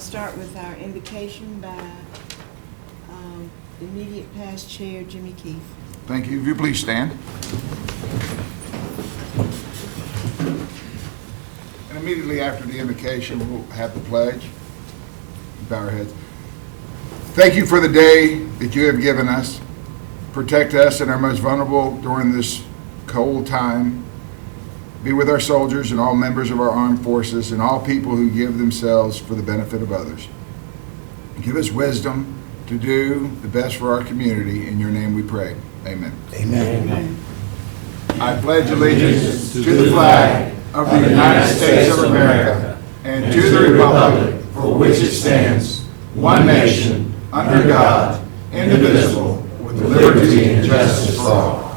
start with our invocation by immediate past chair Jimmy Keefe. Thank you. If you please stand. And immediately after the invocation, we'll have the pledge. Bow our heads. Thank you for the day that you have given us. Protect us and our most vulnerable during this cold time. Be with our soldiers and all members of our armed forces and all people who give themselves for the benefit of others. Give us wisdom to do the best for our community. In your name we pray. Amen. Amen. Amen. I pledge allegiance to the flag of the United States of America and to the republic for which it stands, one nation, under God, indivisible, with liberty and justice for all.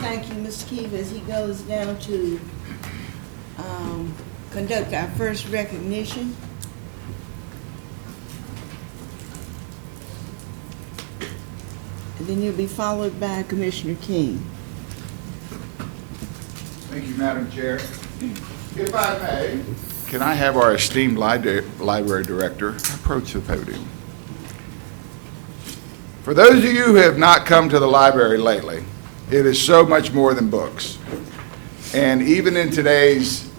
Thank you, Mr. Keefe, as he goes down to conduct our first recognition. And then you'll be followed by Commissioner King. Thank you, Madam Chair. If I may, can I have our esteemed library director approach the podium? For those of you who have not come to the library lately, it is so much more than books. And even in today's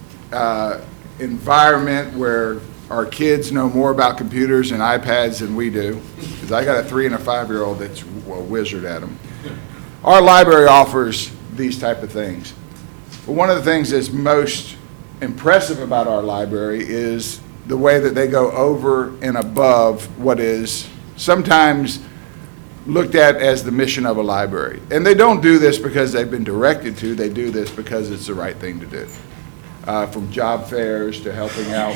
environment where our kids know more about computers and iPads than we do, because I got a 3- and a 5-year-old that's a wizard at them, our library offers these type of things. But one of the things that's most impressive about our library is the way that they go over and above what is sometimes looked at as the mission of a library. And they don't do this because they've been directed to, they do this because it's the right thing to do. From job fairs to helping out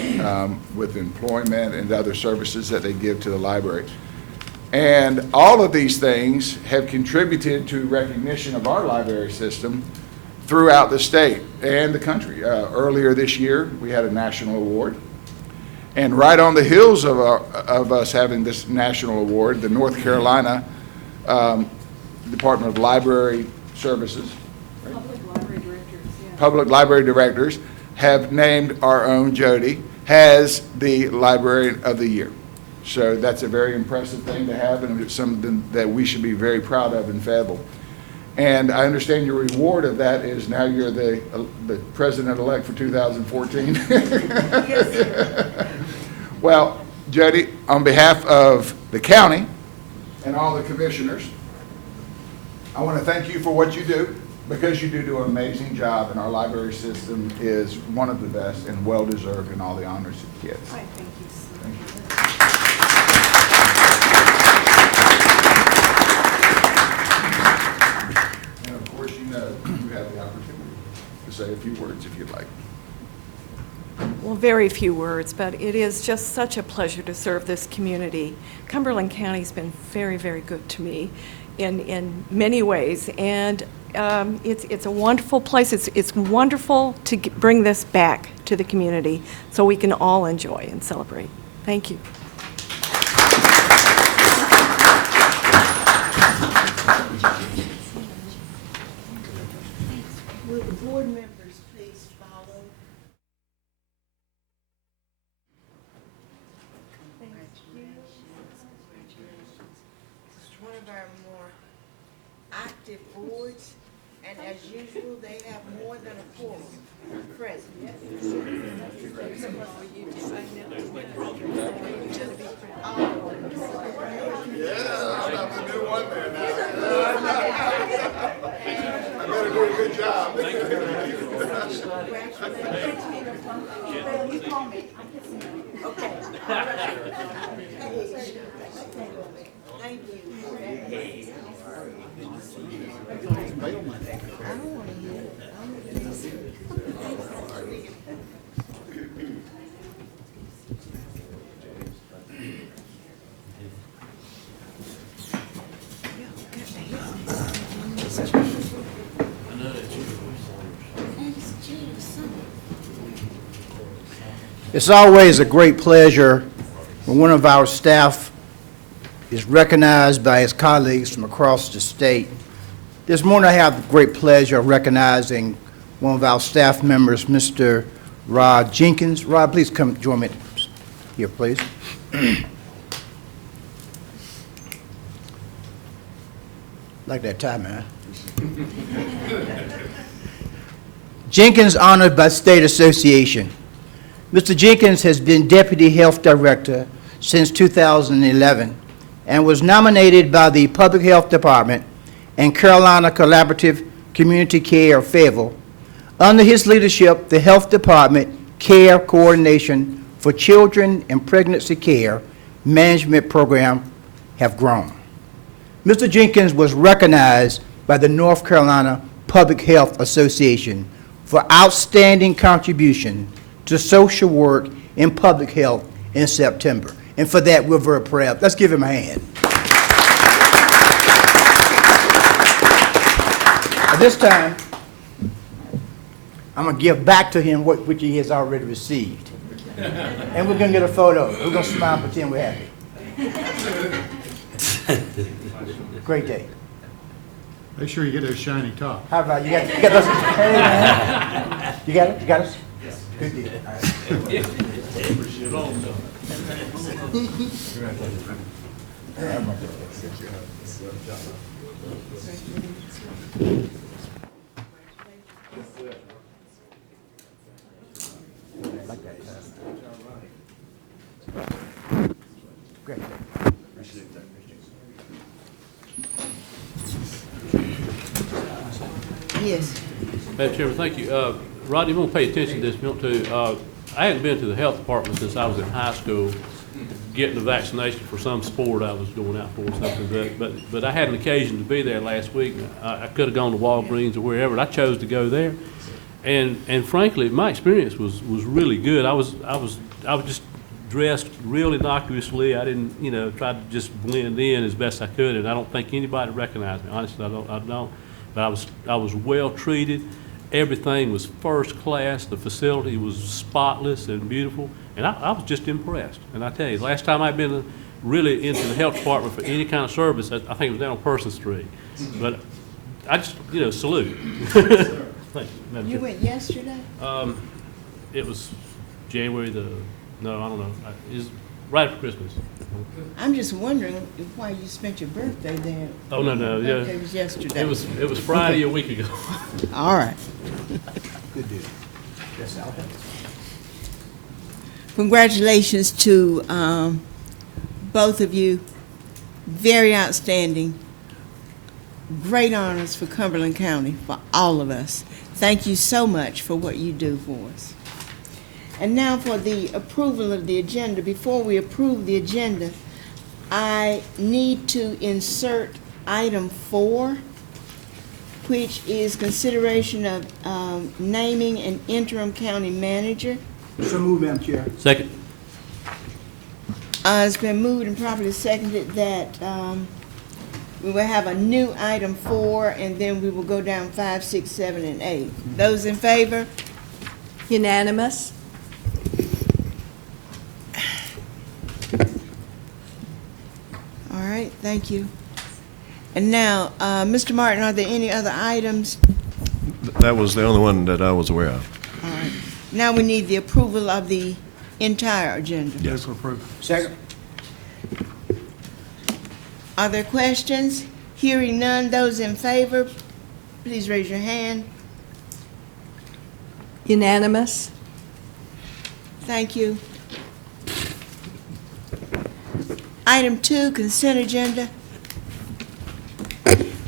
with employment and other services that they give to the library. And all of these things have contributed to recognition of our library system throughout the state and the country. Earlier this year, we had a national award. And right on the heels of us having this national award, the North Carolina Department of Library Services, right? Public Library Directors have named our own Jody as the Library of the Year. So that's a very impressive thing to have, and it's something that we should be very proud of in Fayetteville. And I understand your reward of that is now you're the president-elect for 2014. Yes. Well, Jody, on behalf of the county and all the commissioners, I want to thank you for what you do, because you do an amazing job, and our library system is one of the best and well-deserved in all the honors it gets. All right, thank you, sir. Thank you. And of course, you know you have the opportunity to say a few words if you'd like. Well, very few words, but it is just such a pleasure to serve this community. Cumberland County's been very, very good to me in many ways, and it's a wonderful place. It's wonderful to bring this back to the community so we can all enjoy and celebrate. Thank you. Will the board members please follow? It's one of our more active boards, and as usual, they have more than a quorum present. Yeah, I'm the new one there now. I better do a good job. Okay. Thank you. I don't want to hear it. It's always a great pleasure when one of our staff is recognized by his colleagues from across the state. This morning I have the great pleasure of recognizing one of our staff members, Mr. Rod Jenkins. Rod, please come join me here, please. Like that tie, man. Jenkins honored by State Association. Mr. Jenkins has been Deputy Health Director since 2011 and was nominated by the Public Health Department and Carolina Collaborative Community Care Fayetteville. Under his leadership, the Health Department Care Coordination for Children and Pregnancy Care Management Program have grown. Mr. Jenkins was recognized by the North Carolina Public Health Association for outstanding contribution to social work in public health in September. And for that, we're very proud. Let's give him a hand. At this time, I'm going to give back to him which he has already received. And we're going to get a photo. We're going to smile and pretend we're happy. Great day. Make sure you get those shiny tops. How about you got those? Hey, man. You got it? You got us? Yes. Good deal. All right. Like that. Great. Yes. Madam Chairman, thank you. Rodney, you want to pay attention to this if you want to. I hadn't been to the health department since I was in high school, getting the vaccination for some sport I was going out for or something. But I had an occasion to be there last week. I could have gone to Walgreens or wherever, and I chose to go there. And frankly, my experience was really good. I was just dressed real innocuously. I didn't, try to just blend in as best I could, and I don't think anybody recognized me. Honestly, I don't. But I was well treated. Everything was first class. The facility was spotless and beautiful, and I was just impressed. And I tell you, last time I'd been really into the health department for any kind of service, I think it was down on Person Street. But I just, salute. Thank you, Madam You Chair. went yesterday? It was January I don't know. It was right after Christmas. I'm just wondering why you spent your birthday there. Oh, no, Your yeah. birthday was yesterday. It was Friday a week ago. All right. Good deal. Yes, Al. Congratulations to both of you. Very outstanding. Great honors for Cumberland County, for all of us. Thank you so much for what you do for us. And now for the approval of the agenda. Before we approve the agenda, I need to insert item 4, which is consideration of naming an interim county manager. So move, Madam Chair. Second. It's been moved and properly seconded that we will have a new item 4, and then we will go down 5, 6, 7, and 8. Those in favor? Unanimous? All right, thank you. And now, Mr. Martin, are there any other items? That was the only one that I was aware of. All right. Now we need the approval of the entire agenda. Yes. Second. Are there questions? Hearing none, those in favor, please raise your hand. Unanimous? Thank you. Item 2, consent agenda.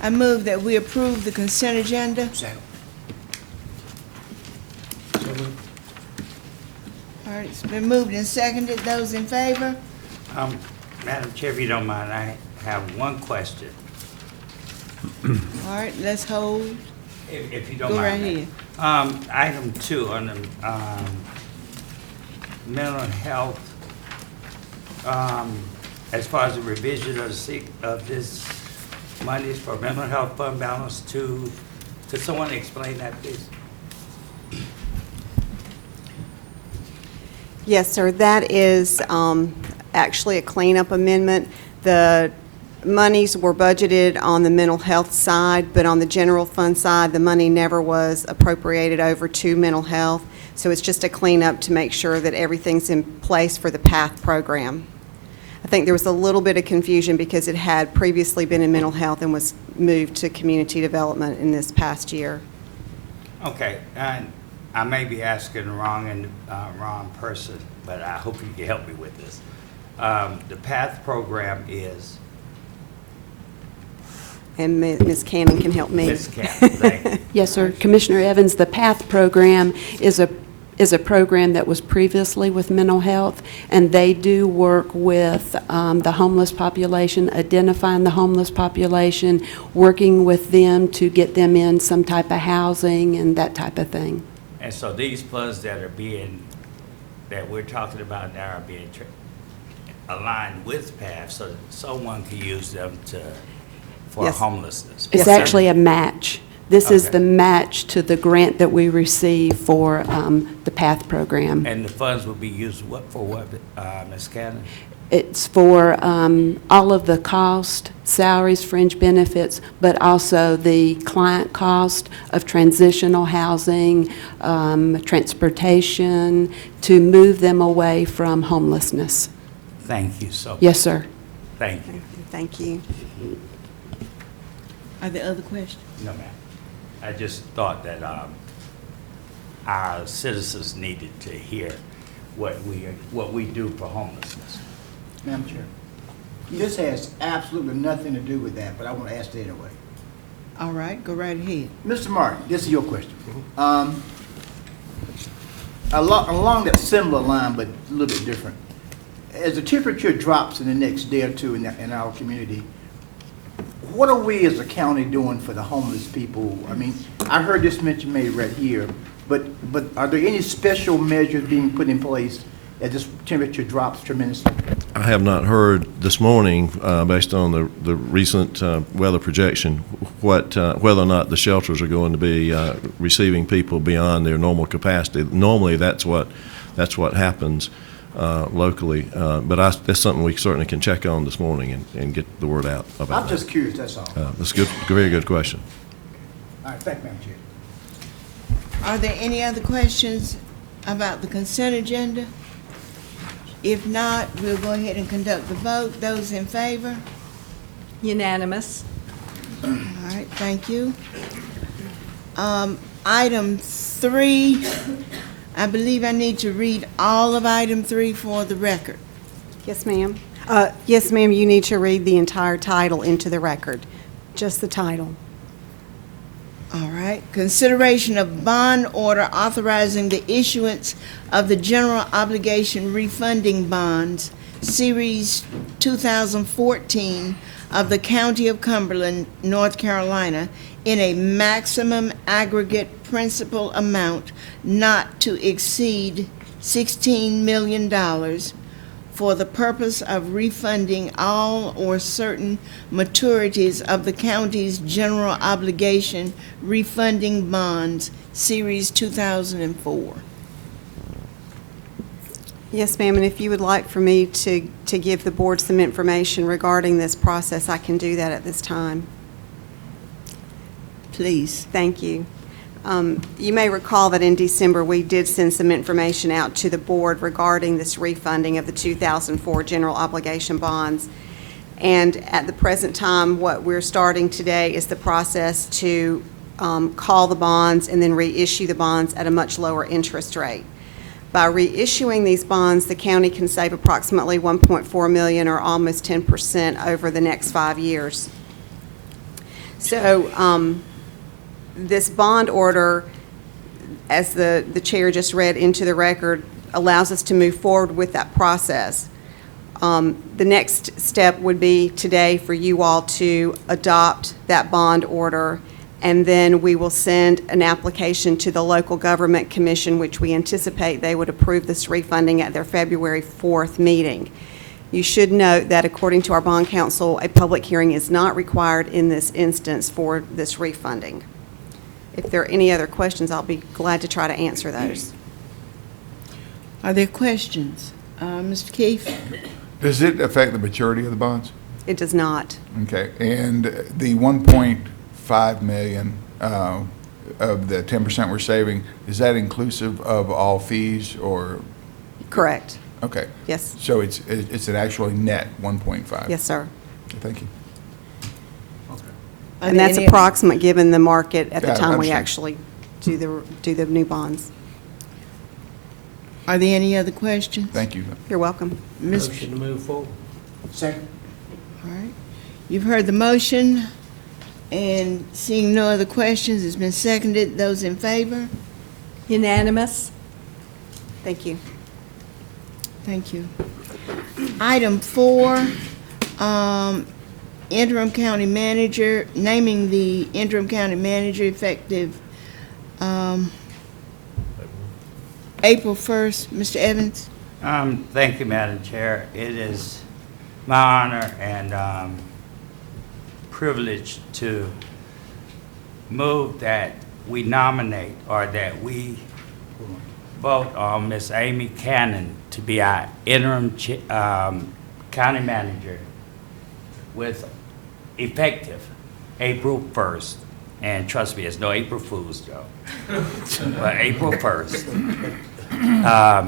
I move that we approve the consent agenda. Second. All right, it's been moved and seconded. Those in favor? Madam Chair, if you don't mind, I have one question, All right, let's hold. if you don't Go right mind. ahead. Item 2 on the mental health, as far as the revision of this monies for mental health fund balance could someone explain that, please? Yes, sir. That is actually a cleanup amendment. The monies were budgeted on the mental health side, but on the general fund side, the money never was appropriated over to mental health. So it's just a cleanup to make sure that everything's in place for the PATH program. I think there was a little bit of confusion because it had previously been in mental health and was moved to community development in this past year. Okay, and I may be asking the wrong person, but I hope you can help me with this. The PATH program is, And Ms. Cannon can help me. Ms. Cannon, thank you. Yes, sir. Commissioner Evans, the PATH program is a program that was previously with mental health, and they do work with the homeless population, identifying the homeless population, working with them to get them in some type of housing and that type of thing. And so these funds that we're talking about now are being aligned with PATH, so someone can use them for Yes. homelessness. It's Yes, sir. actually a match. This is Okay. the match to the grant that we receive for the PATH program. And the funds will be used for what, Ms. Cannon? It's for all of the cost, salaries, fringe benefits, but also the client cost of transitional housing, transportation, to move them away from homelessness. Thank you so much. Yes, sir. Thank you. Thank you. Are there other questions? No, ma'am. I just thought that our citizens needed to hear what we do for homelessness. Madam Chair, this has absolutely nothing to do with that, but I want to ask it anyway. All right, go right ahead. Mr. Martin, this is your question. Along that similar line, but a little bit different. As the temperature drops in the next day or two in our community, what are we as a county doing for the homeless people? I mean, I heard this mention made right here, but are there any special measures being put in place as this temperature drops tremendously? I have not heard this morning, based on the recent weather projection, whether or not the shelters are going to be receiving people beyond their normal capacity. Normally, that's what happens locally, but that's something we certainly can check on this morning and get the word out about. I'm just curious, that's all. That's a good, very good question. All right, thank you, Madam Chair. Are there any other questions about the consent agenda? If not, we'll go ahead and conduct the vote. Those in favor? Unanimous. All right, thank you. Item 3, I believe I need to read all of item 3 for the record. Yes, ma'am. Yes, ma'am, you need to read the entire title into the record, just the title. All right. Consideration of bond order authorizing the issuance of the general obligation refunding bonds, Series 2014 of the County of Cumberland, North Carolina, in a maximum aggregate principal amount not to exceed $16 million for the purpose of refunding all or certain maturities of the county's general obligation refunding bonds, Series 2004. Yes, ma'am, and if you would like for me to give the board some information regarding this process, I can do that at this time. Please. Thank you. You may recall that in December, we did send some information out to the board regarding this refunding of the 2004 general obligation bonds. And at the present time, what we're starting today is the process to call the bonds and then reissue the bonds at a much lower interest rate. By reissuing these bonds, the county can save approximately $1.4 million, or almost 10%, over the next 5 years. So this bond order, as the chair just read into the record, allows us to move forward with that process. The next step would be today for you all to adopt that bond order, and then we will send an application to the Local Government Commission, which we anticipate they would approve this refunding at their February 4th meeting. You should note that according to our bond counsel, a public hearing is not required in this instance for this refunding. If there are any other questions, I'll be glad to try to answer those. Are there questions? Mr. Keefe? Does it affect the maturity of the bonds? It does not. Okay, and the 1.5 million of the 10% we're saving, is that inclusive of all fees or, Correct. okay. Yes. So it's an actually net 1.5? Yes, sir. Okay, thank you. Are And there that's any- approximate given the market at the Yeah, I time we understand. actually do the new bonds. Are there any other questions? Thank you. You're welcome. Mr. to move forward. Second. All right. You've heard the motion, and seeing no other questions, it's been seconded. Those in favor? Unanimous? Thank you. Thank you. Item 4, interim county manager, naming the interim county manager effective April 1st. Mr. Evans? Thank you, Madam Chair. It is my honor and privilege to move that we nominate or that we vote on Miss Amy Cannon to be our interim county manager with effective April 1st. And trust me, it's no April Fool's joke, but April 1st.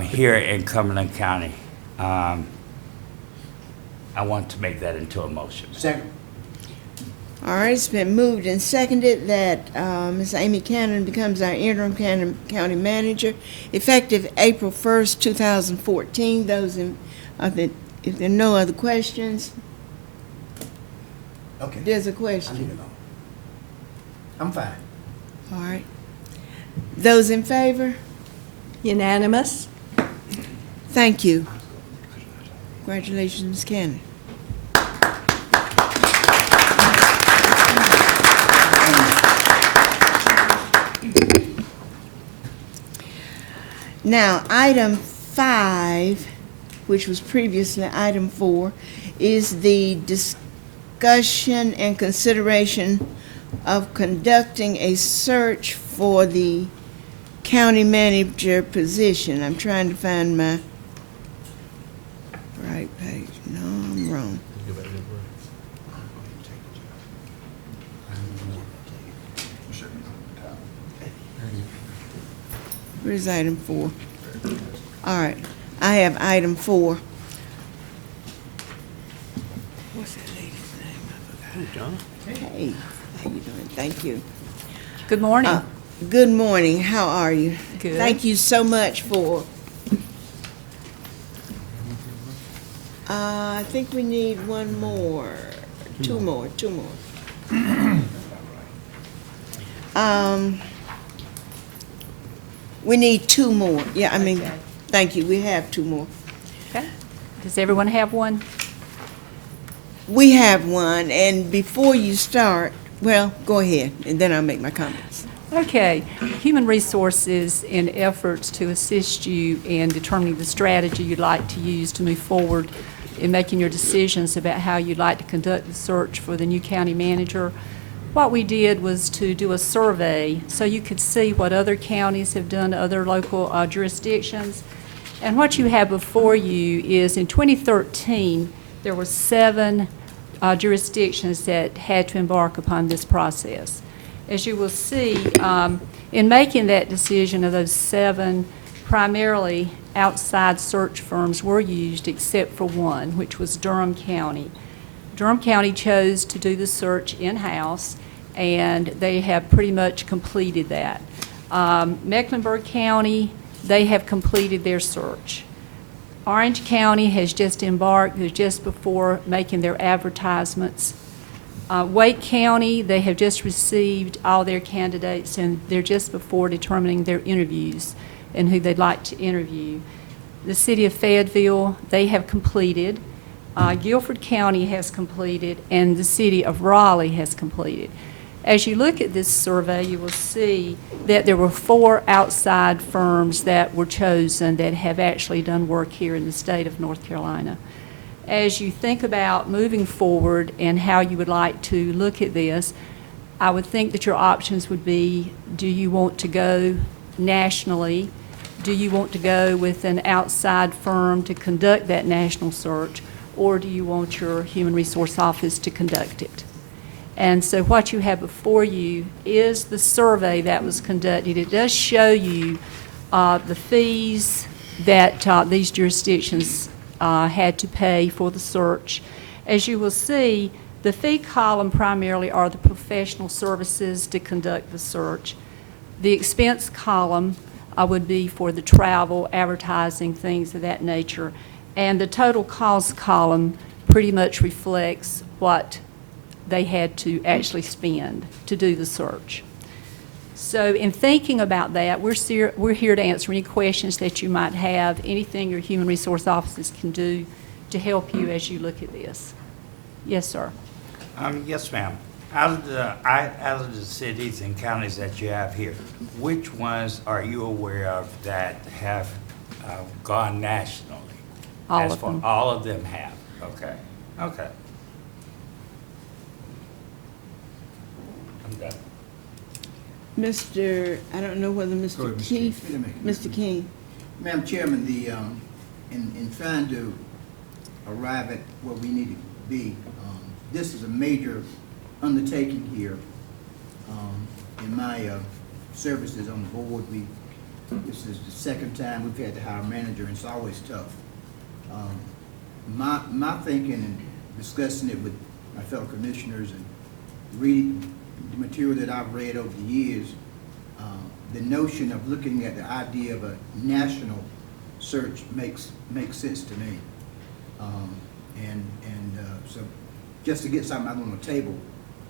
Here in Cumberland County. I want to make that into a motion. Second. All right, it's been moved and seconded that Ms. Amy Cannon becomes our interim county manager effective April 1st, 2014. Those in, if there are no other questions, Okay. there's a I leave question. it alone. I'm fine. All right. Those in favor? Unanimous? Thank you. Congratulations, Ms. Cannon. Now, item 5, which was previously item 4, is the discussion and consideration of conducting a search for the county manager position. I'm trying to find my right page. No, I'm wrong. Where's item 4? All right, I have item 4. What's that lady's name? I John? forgot. Hey, how you doing? Thank you. Good morning. Good morning. How are you? Good. Thank you so much for. I think we need one more, two more. We need 2 more. Yeah, I mean, Okay. thank you. We have 2 more. Okay. Does everyone have one? We have one, and before you start, well, go ahead, and then I'll make my comments. Okay. Human Resources, in efforts to assist you in determining the strategy you'd like to use to move forward in making your decisions about how you'd like to conduct the search for the new county manager, what we did was to do a survey so you could see what other counties have done to other local jurisdictions. And what you have before you is in 2013, there were 7 jurisdictions that had to embark upon this process. As you will see, in making that decision of those 7, primarily outside search firms were used except for one, which was Durham County. Durham County chose to do the search in-house, and they have pretty much completed that. Mecklenburg County, they have completed their search. Orange County has just embarked, they're just before making their advertisements. Wake County, they have just received all their candidates, and they're just before determining their interviews and who they'd like to interview. The city of Fayetteville, they have completed. Guilford County has completed, and the city of Raleigh has completed. As you look at this survey, you will see that there were 4 outside firms that were chosen that have actually done work here in the state of North Carolina. As you think about moving forward and how you would like to look at this, I would think that your options would be, do you want to go nationally do you want to go with an outside firm to conduct that national search, or do you want your Human Resource Office to conduct it? And so what you have before you is the survey that was conducted. It does show you the fees that these jurisdictions had to pay for the search. As you will see, the fee column primarily are the professional services to conduct the search. The expense column would be for the travel, advertising, things of that nature. And the total cost column pretty much reflects what they had to actually spend to do the search. So in thinking about that, we're here to answer any questions that you might have, anything your human resource offices can do to help you as you look at this. Yes, sir. Yes, ma'am. Out of the cities and counties that you have here, which ones are you aware of that have gone nationally? All of them. All of them have. Okay. Okay. I'm done. I don't know whether Mr. Keith, Mr. King. Madam Chairman, in trying to arrive at where we need to be, this is a major undertaking here. In my services on the board, this is the second time we've had to hire a manager, and it's always tough. My thinking and discussing it with my fellow commissioners and reading the material that I've read over the years, the notion of looking at the idea of a national search makes sense to me. So just to get something out on the table,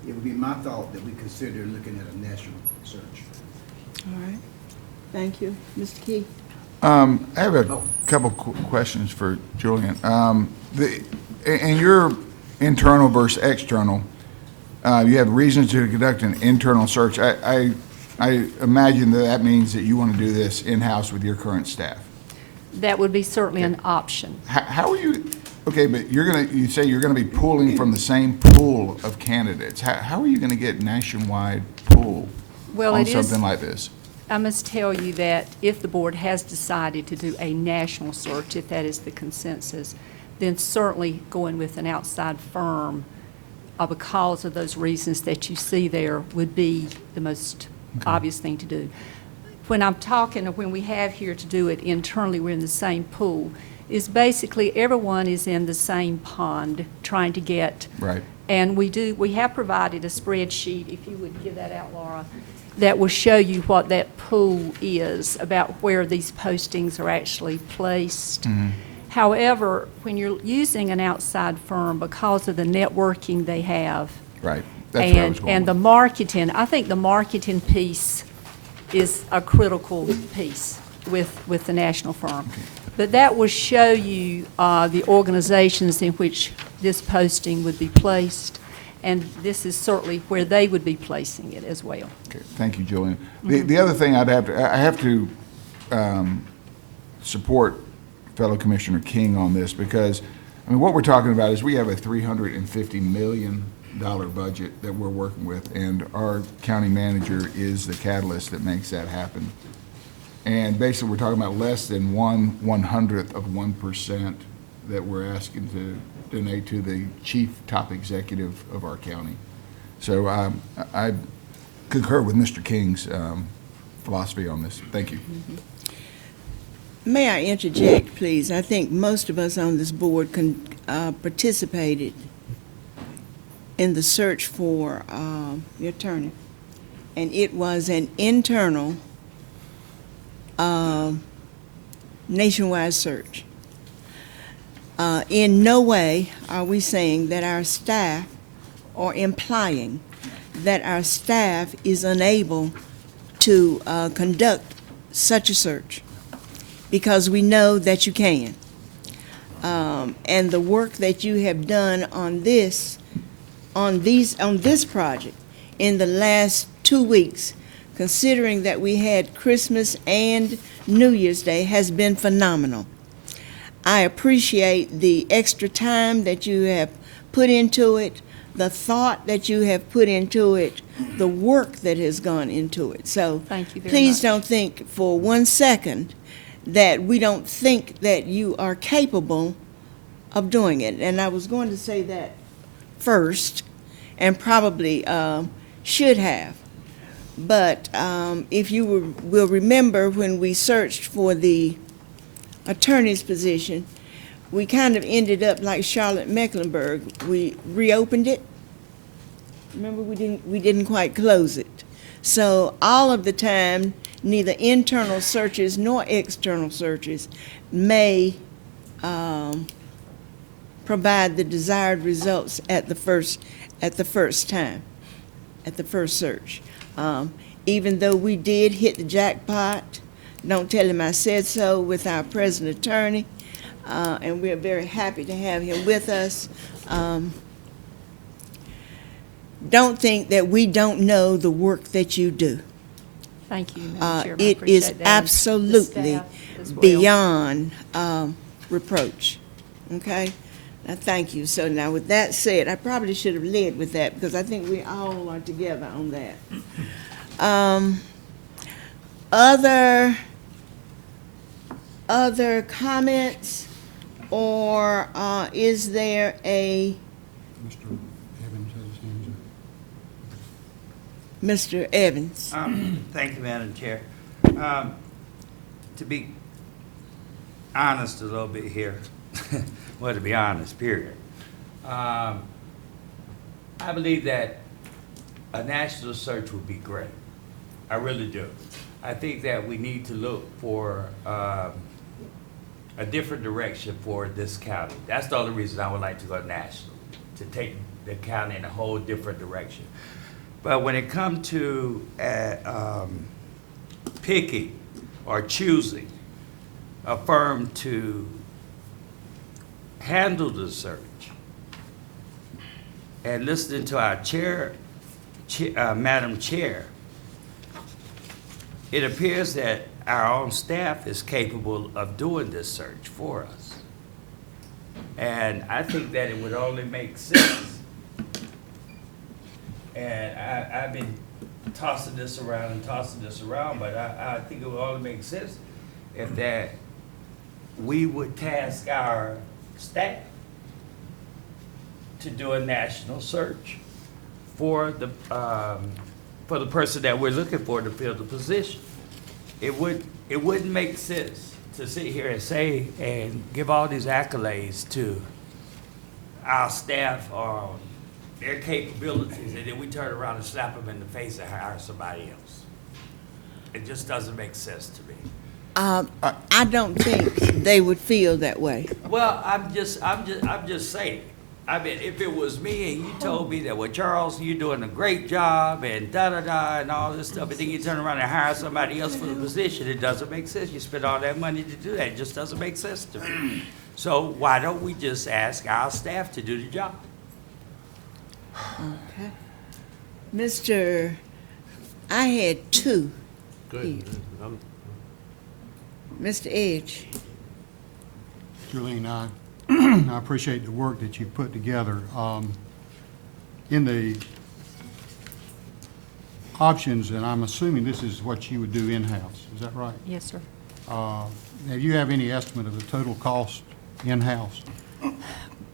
it would be my thought that we consider looking at a national search. All right. Thank you. Mr. Keith. I have a couple questions for Julian. In your internal versus external, you have reasons to conduct an internal search. I imagine that means that you want to do this in-house with your current staff. That would be certainly an option. How are you, okay, but you say you're gonna be pulling from the same pool of candidates. How are you gonna get nationwide pool Well, on it is- something like this? I must tell you that if the board has decided to do a national search, if that is the consensus, then certainly going with an outside firm because of those reasons that you see there would be the most obvious thing to do. When I'm talking, or when we have here to do it internally, we're in the same pool, is basically everyone is in the same pond trying to get. Right. And we have provided a spreadsheet, if you would give that out, Laura, that will show you what that pool is, about where these postings are actually placed. Mm-hmm. However, when you're using an outside firm, because of the networking they have, Right. That's where I was going and the with. marketing, I think the marketing piece is a critical piece with the national firm. But that will show you the organizations in which this posting would be placed, and this is certainly where they would be placing it as well. Okay, thank you, Julian. The other thing I have to support fellow Commissioner King on this, because, I mean, what we're talking about is we have a $350 million budget that we're working with, and our county manager is the catalyst that makes that happen. And basically, we're talking about less than 1/100th of 1% that we're asking to donate to the chief top executive of our county. So I concur with Mr. King's philosophy on this. Thank you. May I interject, please? I think most of us on this board participated in the search for the attorney, and it was an internal nationwide search. In no way are we saying that our staff, or implying that our staff is unable to conduct such a search, because we know that you can. And the work that you have done on this project in the last 2 weeks, considering that we had Christmas and New Year's Day, has been phenomenal. I appreciate the extra time that you have put into it, the thought that you have put into it, the work that has gone into it. So Thank you very please much. don't think for 1 second that we don't think that you are capable of doing it. And I was going to say that first, and probably should have. But if you will remember, when we searched for the attorney's position, we kind of ended up like Charlotte Mecklenburg. We reopened it. Remember, we didn't quite close it. So all of the time, neither internal searches nor external searches may provide the desired results at the first time, at the first search. Even though we did hit the jackpot, don't tell him I said so, with our present attorney, and we're very happy to have him with us. Don't think that we don't know the work that you do. Thank you, Madam Chairman. I It appreciate is that. And the absolutely staff as well. beyond reproach, okay? Now, thank you. So now, with that said, I probably should have led with that, because I think we all are together on that. Other comments, or is there a Mr. Evans has his hands up. Mr. Evans? Thank you, Madam Chair. To be honest a little bit here, well, to be honest, period. I believe that a national search would be great. I really do. I think that we need to look for a different direction for this county. That's the only reason I would like to go national, to take the county in a whole different direction. But when it comes to picking or choosing a firm to handle the search, and listening to our Madam Chair, it appears that our own staff is capable of doing this search for us. And I think that it would only make sense. And I've been tossing this around, but I think it would only make sense if that we would task our staff to do a national search for the person that we're looking for to fill the position. It wouldn't make sense to sit here and say and give all these accolades to our staff on their capabilities, and then we turn around and slap them in the face and hire somebody else. It just doesn't make sense to me. I don't think they would feel that way. Well, I'm just saying. I mean, if it was me and you told me that, well, Charles, you're doing a great job and da-da-da and all this stuff, and then you turn around and hire somebody else for the position, it doesn't make sense. You spend all that money to do that. It just doesn't make sense to me. So why don't we just ask our staff to do the job? Okay. I had two. Good. Mr. Edge. Julian, I appreciate the work that you put together. In the options, and I'm assuming this is what you would do in-house, is that right? Yes, sir. Have you have any estimate of the total cost in-house?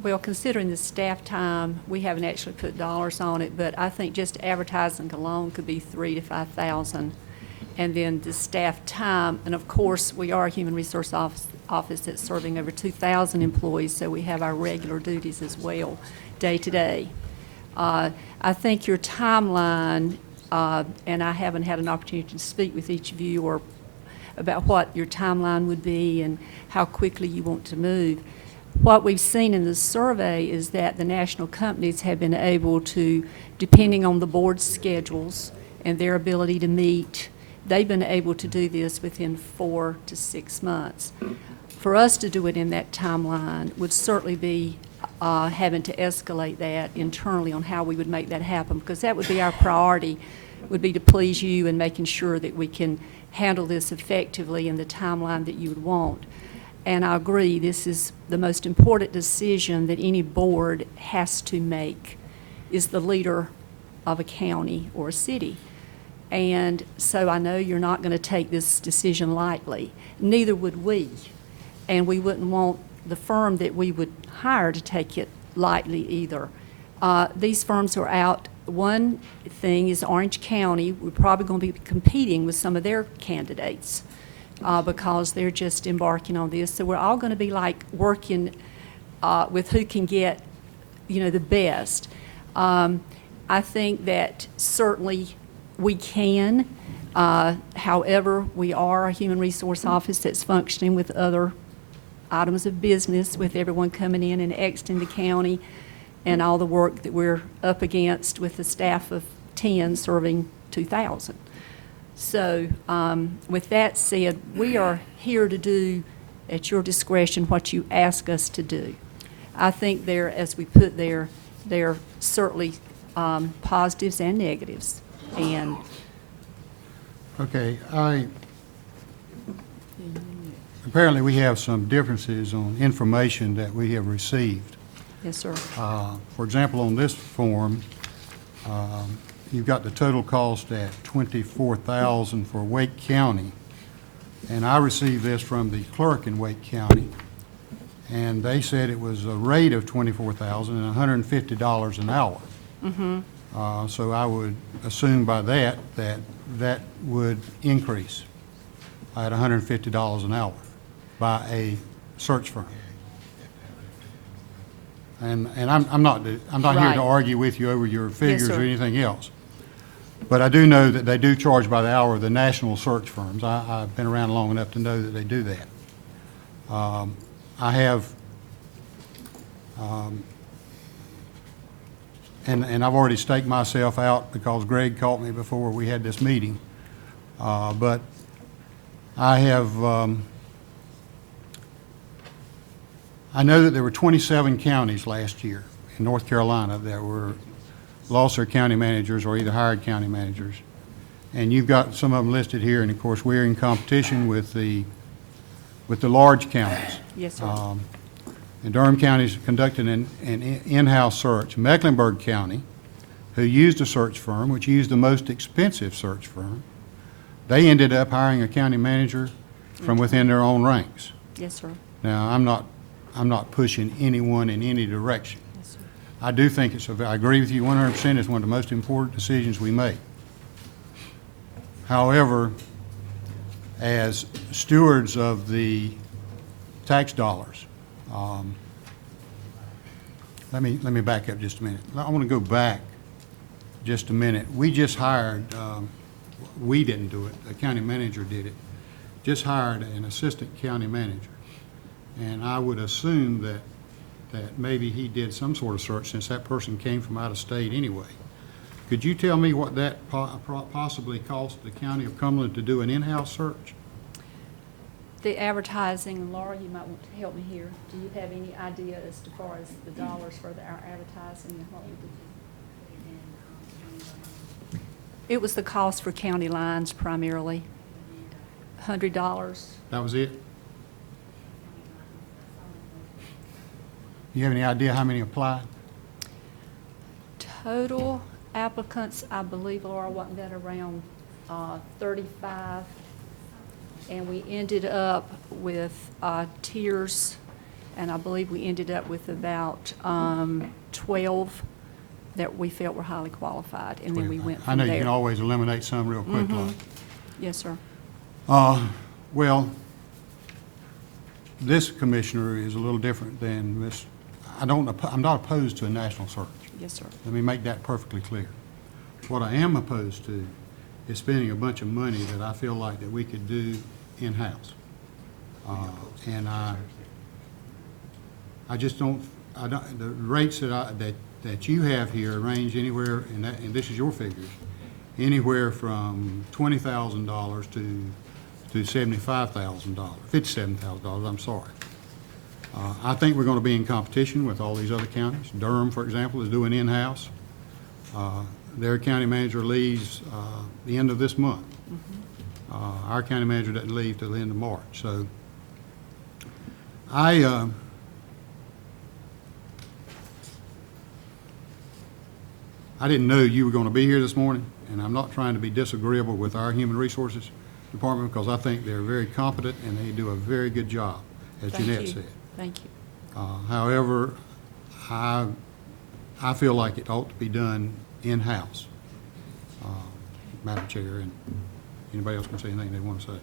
Well, considering the staff time, we haven't actually put dollars on it, but I think just advertising alone could be $3,000 to $5,000. And then the staff time, and of course, we are a human resource office that's serving over 2,000 employees, so we have our regular duties as well, day to day. I think your timeline, and I haven't had an opportunity to speak with each of you or about what your timeline would be and how quickly you want to move. What we've seen in the survey is that the national companies have been able to, depending on the board's schedules and their ability to meet, they've been able to do this within 4 to 6 months. For us to do it in that timeline would certainly be having to escalate that internally on how we would make that happen, because that would be our priority, would be to please you and making sure that we can handle this effectively in the timeline that you would want. And I agree, this is the most important decision that any board has to make, is the leader of a county or a city. And so I know you're not going to take this decision lightly. Neither would we. And we wouldn't want the firm that we would hire to take it lightly either. These firms are out. One thing is Orange County. We're probably going to be competing with some of their candidates because they're just embarking on this. So we're all going to be like working with who can get, the best. I think that certainly we can. However, we are a human resource office that's functioning with other items of business, with everyone coming in and exiting the county, and all the work that we're up against with the staff of 10 serving 2,000. So with that said, we are here to do at your discretion what you ask us to do. I think there, as we put there are certainly positives and negatives. And Okay, apparently we have some differences on information that we have received. yes, sir. For example, on this form, you've got the total cost at $24,000 for Wake County. And I received this from the clerk in Wake County, and they said it was a rate of $24,000 and $150 an hour. So I would assume by that would increase at $150 an hour by a search firm. And I'm not here Right. to argue with you over your figures sir. or anything else. But I do know that they do charge by the hour, the national search firms. I've been around long enough to know that they do that. I have, and I've already staked myself out because Greg caught me before we had this meeting. But I have, I know that there were 27 counties last year in North Carolina that were lost their county managers or either hired county managers. And you've got some of them listed here, and of course, we're in competition with the large counties. Yes, sir. And Durham County's conducted an in-house search. Mecklenburg County, who used a search firm, which used the most expensive search firm, they ended up hiring a county manager from within their own ranks. Yes, sir. Now, I'm not pushing anyone in any direction. Yes, sir. I do think I agree with you 100%, it's one of the most important decisions we make. However, as stewards of the tax dollars, let me back up just a minute. I want to go back just a minute. We just hired, we didn't do it, the county manager did it, just hired an assistant county manager. And I would assume that maybe he did some sort of search since that person came from out of state anyway. Could you tell me what that possibly cost the county of Cumberland to do an in-house search? The advertising, Laura, you might want to help me here. Do you have any idea as far as the dollars for our advertising and what we did? It was the cost for county lines primarily, $100. That was it? You have any idea how many applied? Total applicants, I believe, Laura, wasn't that around 35? And we ended up with tiers, and I believe we ended up with about 12 that we felt were highly qualified, and then we went I from know there. you can always eliminate some real quick. Like. Yes, sir. Well, this commissioner is a little different than this. I'm not opposed to a national search. Yes, sir. Let me make that perfectly clear. What I am opposed to is spending a bunch of money that I feel like that we could do in-house. And I just don't, the rates that you have here range anywhere, and this is your figures, anywhere from $20,000 to $75,000, $57,000, I'm sorry. I think we're going to be in competition with all these other counties. Durham, for example, is doing in-house. Their county manager leaves the end of this month. Our county manager doesn't leave till the end of March. So I didn't know you were going to be here this morning, and I'm not trying to be disagreeable with our Human Resources Department, because I think they're very competent and they do a very good job, as Thank Jeanette you. said. Thank you. However, I feel like it ought to be done in-house, Madam Chair, and anybody else can say anything they want to say.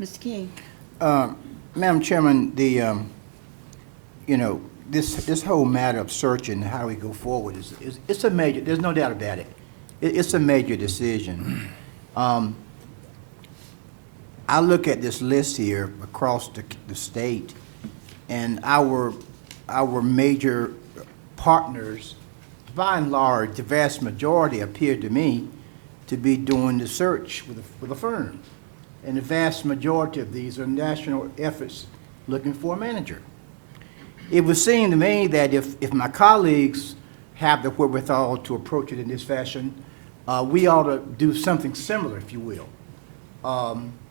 Mr. King? Madam Chairman, this whole matter of searching how we go forward it's a major, there's no doubt about it. It's a major decision. I look at this list here across the state, and our major partners, by and large, the vast majority appear to me to be doing the search with a firm. And the vast majority of these are national efforts looking for a manager. It would seem to me that if my colleagues have the wherewithal to approach it in this fashion, we ought to do something similar, if you will.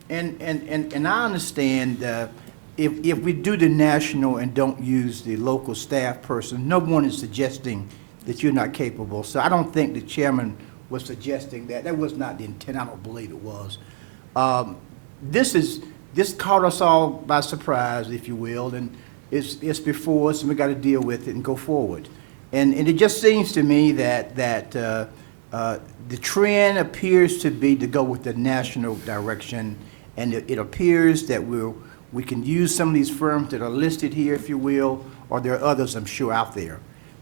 And I understand if we do the national and don't use the local staff person, no one is suggesting that you're not capable. So I don't think the chairman was suggesting that. That was not the intent. I don't believe it was. This caught us all by surprise, if you will, and it's before us, and we got to deal with it and go forward. And it just seems to me that the trend appears to be to go with the national direction, and it appears that we can use some of these firms that are listed here, if you will, or there are others, I'm sure, out there.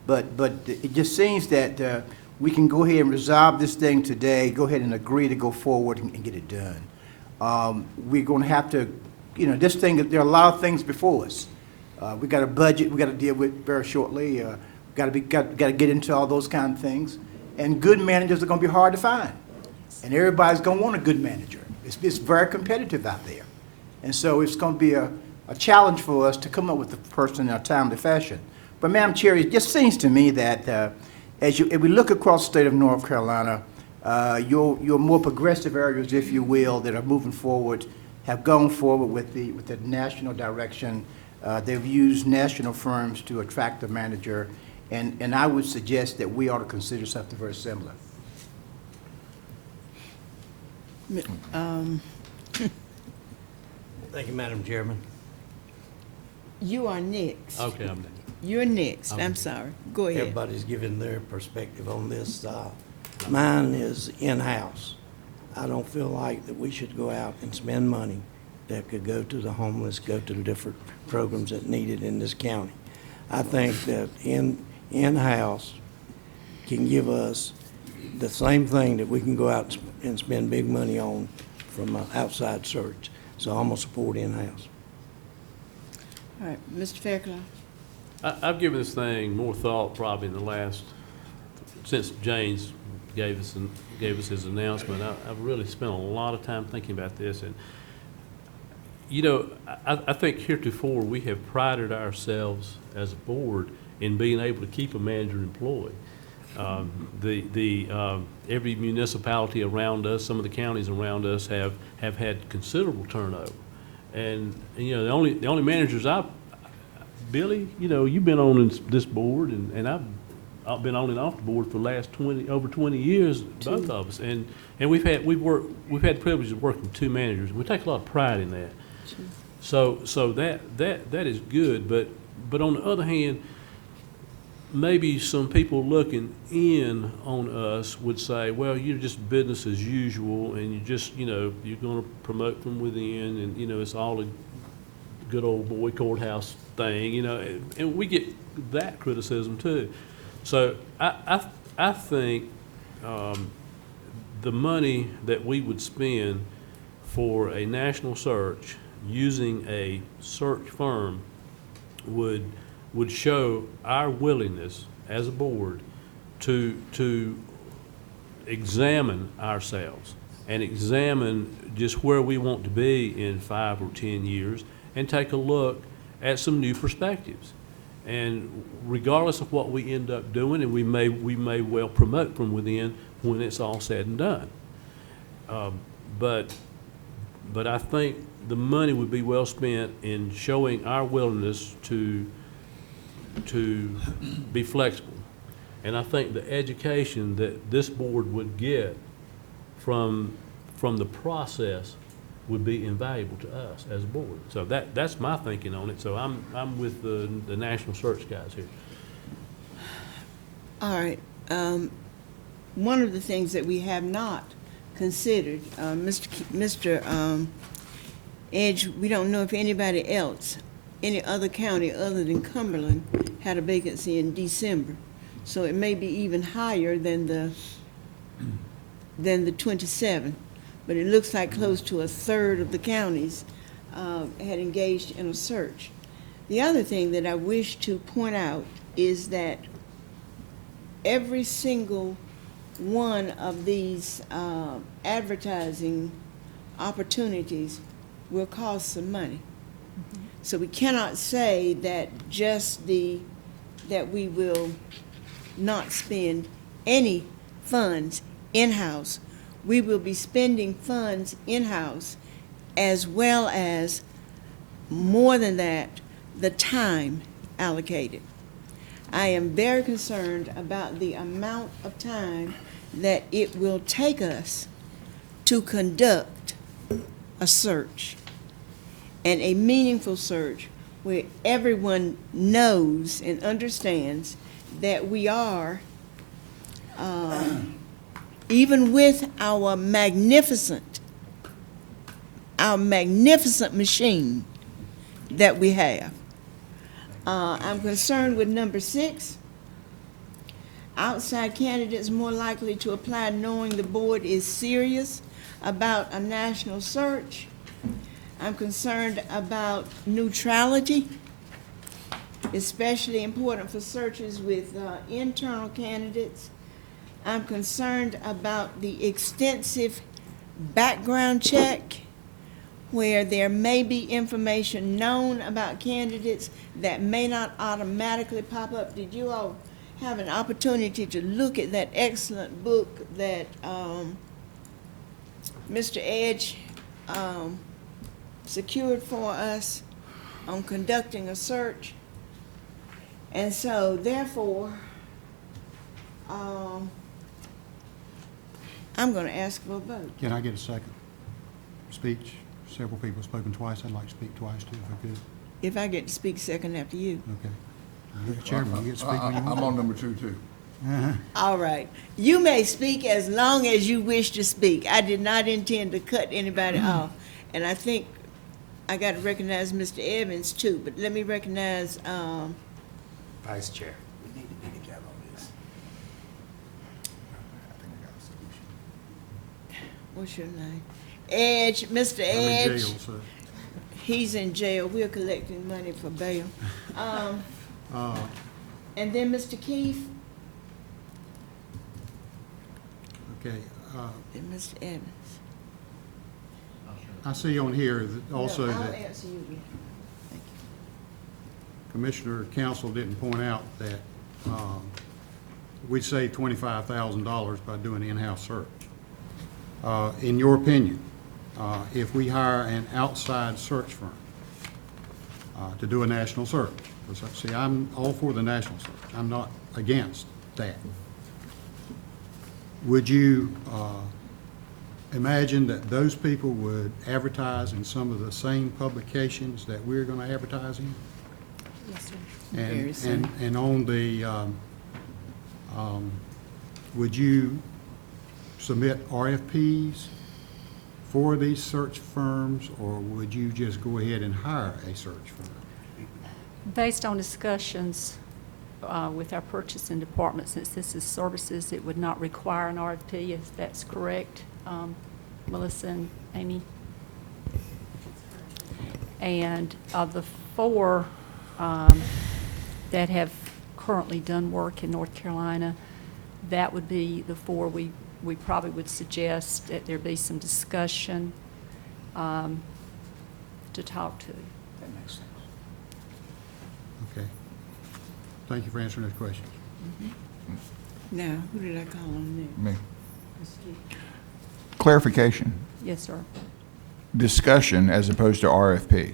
But it just seems that we can go ahead and resolve this thing today, go ahead and agree to go forward and get it done. We're going to have to, this thing, there are a lot of things before us. We got a budget we got to deal with very shortly. Got to get into all those kind of things. And good managers are going to be hard to find. And everybody's going to want a good manager. It's very competitive out there. And so it's going to be a challenge for us to come up with a person in a timely fashion. But, Madam Chair, it just seems to me that if we look across the state of North Carolina, your more progressive areas, if you will, that are moving forward, have gone forward with the national direction. They've used national firms to attract a manager, and I would suggest that we ought to consider something very similar. Thank you, Madam Chairman. You are next. Okay, I'm You're next. I'm sorry. Go ahead. Everybody's giving their perspective on this. Mine is in-house. I don't feel like that we should go out and spend money that could go to the homeless, go to the different programs that needed in this county. I think that in-house can give us the same thing that we can go out and spend big money on from an outside search. So I'm gonna support in-house. All right, Mr. Fairclough. I've given this thing more thought probably in the last, since James gave us his announcement. I've really spent a lot of time thinking about this, and I think heretofore we have prided ourselves as a board in being able to keep a manager employed. Every municipality around us, some of the counties around us have had considerable turnover, and the only managers Billy, you've been on this board, and I've been on and off the board for the last over 20 years, both of us, and we've had the privilege of working with two managers. We take a lot of pride in that. So that is good, but on the other hand, maybe some people looking in on us would say, well, you're just business as usual, and you're going to promote from within, and it's all a good old boy courthouse thing, and we get that criticism too. So I think the money that we would spend for a national search using a search firm would show our willingness as a board to examine ourselves and examine just where we want to be in 5 or 10 years and take a look at some new perspectives. And regardless of what we end up doing, and we may well promote from within when it's all said and done. But I think the money would be well spent in showing our willingness to be flexible. And I think the education that this board would get from the process would be invaluable to us as a board. So that's my thinking on it. So I'm with the National Search guys here. All right. One of the things that we have not considered, Mr. Edge, we don't know if anybody else, any other county other than Cumberland, had a vacancy in December. So it may be even higher than the 27. But it looks like close to a third of the counties had engaged in a search. The other thing that I wish to point out is that every single one of these advertising opportunities will cost some money. Mm-hmm. So we cannot say that that we will not spend any funds in-house. We will be spending funds in-house, as well as, more than that, the time allocated. I am very concerned about the amount of time that it will take us to conduct a search, and a meaningful search where everyone knows and understands that we are, even with our magnificent machine that we have. I'm concerned with number 6. Outside candidates more likely to apply knowing the board is serious about a national search. I'm concerned about neutrality, especially important for searches with internal candidates. I'm concerned about the extensive background check where there may be information known about candidates that may not automatically pop up. Did you all have an opportunity to look at that excellent book that Mr. Edge secured for us on conducting a search? And so, therefore, I'm going to ask for a vote. Can I get a second speech? Several people have spoken twice. I'd like to speak twice, too, if I could. If I get to speak second after you. Okay. You're the chairman. You get to speak when you want. I'm on number 2, too. All right. You may speak as long as you wish to speak. I did not intend to cut anybody off. And I think I got to recognize Mr. Evans, too. But let me recognize Vice Chair. We need to be together on this. I think I got a solution. what's your name? Edge, Mr. I'm in Edge. jail, so. He's in jail. We're collecting money for bail. And then Mr. Keefe Okay, and Mr. Evans. I see on here that also No, I'll that answer you again. Thank you. Commissioner Council didn't point out that we saved $25,000 by doing an in-house search. In your opinion, if we hire an outside search firm to do a national search, because see, I'm all for the national search. I'm not against that. Would you imagine that those people would advertise in some of the same publications that we're going to advertise in? Yes, sir. Very soon. And on the, would you submit RFPs for these search firms, or would you just go ahead and hire a search firm? Based on discussions with our purchasing department, since this is services, it would not require an RFP, if that's correct, Melissa and Amy. And of the 4 that have currently done work in North Carolina, that would be the 4 we probably would suggest that there be some discussion to talk to. That makes sense. Okay. Thank you for answering those questions. Now, who did I call on there? Me. Mr. Keefe. Clarification, Yes, sir. discussion as opposed to RFP.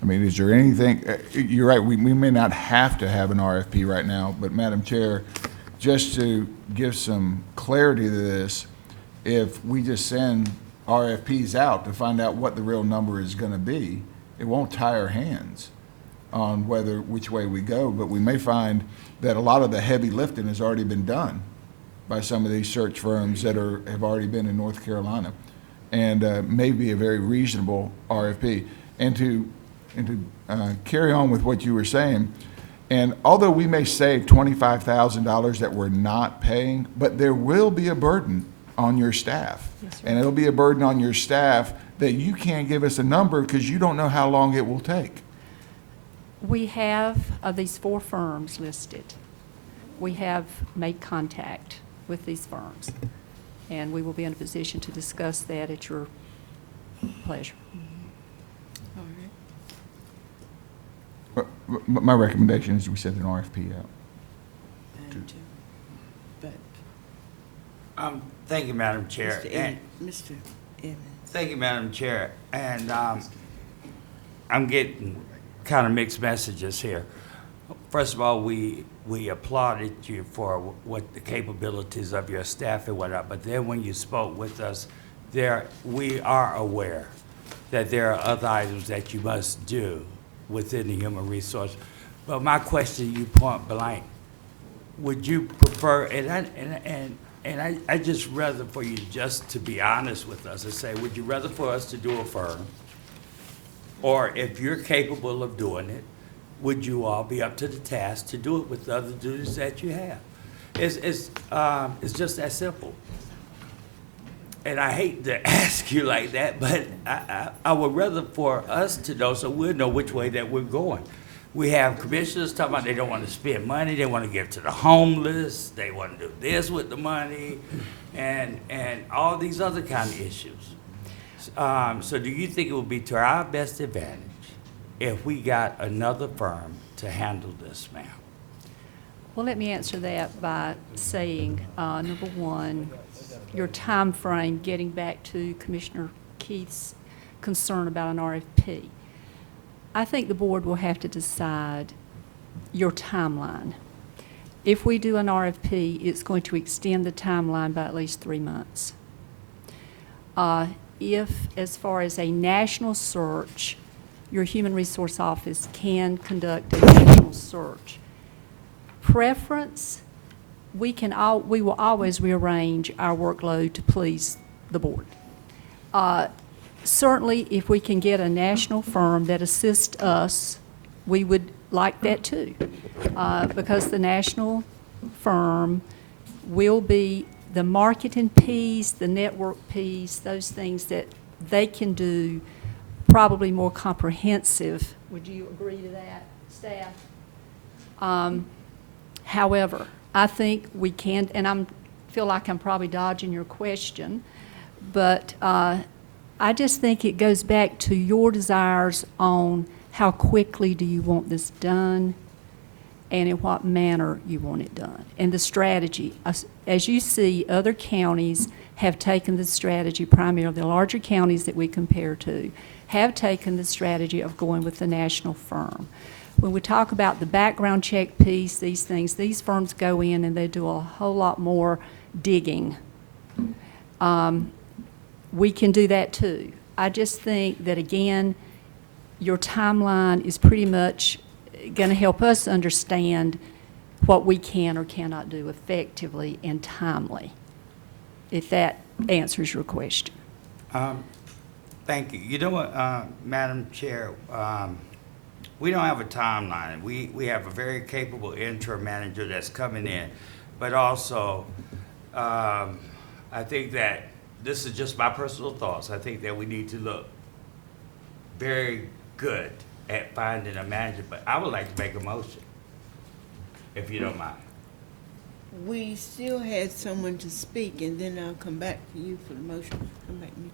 I mean, is there anything, you're right, we may not have to have an RFP right now, but Madam Chair, just to give some clarity to this, if we just send RFPs out to find out what the real number is going to be, it won't tie our hands on which way we go, but we may find that a lot of the heavy lifting has already been done by some of these search firms that have already been in North Carolina, and may be a very reasonable RFP. And to carry on with what you were saying, and although we may save $25,000 that we're not paying, but there will be a burden on your staff. Yes, sir. And it'll be a burden on your staff that you can't give us a number because you don't know how long it will take. We have, of these 4 firms listed, we have made contact with these firms, and we will be in a position to discuss that at your pleasure. All right. My recommendation is we send an RFP out. But Thank you, Madam Chair. Mr. Evans. Thank you, Madam Chair. And I'm getting kind of mixed messages here. First of all, we applauded you for what the capabilities of your staff and whatnot, but then when you spoke with us, we are aware that there are other items that you must do within the human resource. But my question to you point blank, would you prefer, and I just rather for you just to be honest with us and say, would you rather for us to do a firm? Or if you're capable of doing it, would you all be up to the task to do it with the other duties that you have? It's just that simple. And I hate to ask you like that, but I would rather for us to know so we'll know which way that we're going. We have commissioners talking about they don't want to spend money, they want to give to the homeless, they want to do this with the money, and all these other kind of issues. So do you think it would be to our best advantage if we got another firm to handle this, ma'am? Well, let me answer that by saying, number one, your time frame, getting back to Commissioner Keith's concern about an RFP. I think the board will have to decide your timeline. If we do an RFP, it's going to extend the timeline by at least 3 months. If, as far as a national search, your Human Resource Office can conduct a national search. Preference, we will always rearrange our workload to please the board. Certainly, if we can get a national firm that assists us, we would like that too, because the national firm will be the marketing piece, the network piece, those things that they can do probably more comprehensive. Would you agree to that, staff? However, I think we can, and I feel like I'm probably dodging your question, but I just think it goes back to your desires on how quickly do you want this done and in what manner you want it done, and the strategy. As you see, other counties have taken the strategy, primarily the larger counties that we compare to, have taken the strategy of going with the national firm. When we talk about the background check piece, these things, these firms go in and they do a whole lot more digging. We can do that too. I just think that, again, your timeline is pretty much going to help us understand what we can or cannot do effectively and timely, if that answers your question. Thank you. You know what, Madam Chair, we don't have a timeline. We have a very capable interim manager that's coming in, but also I think that this is just my personal thoughts. I think that we need to look very good at finding a manager, but I would like to make a motion, if you don't mind. We still had someone to speak, and then I'll come back to you for the motion. Come back to me.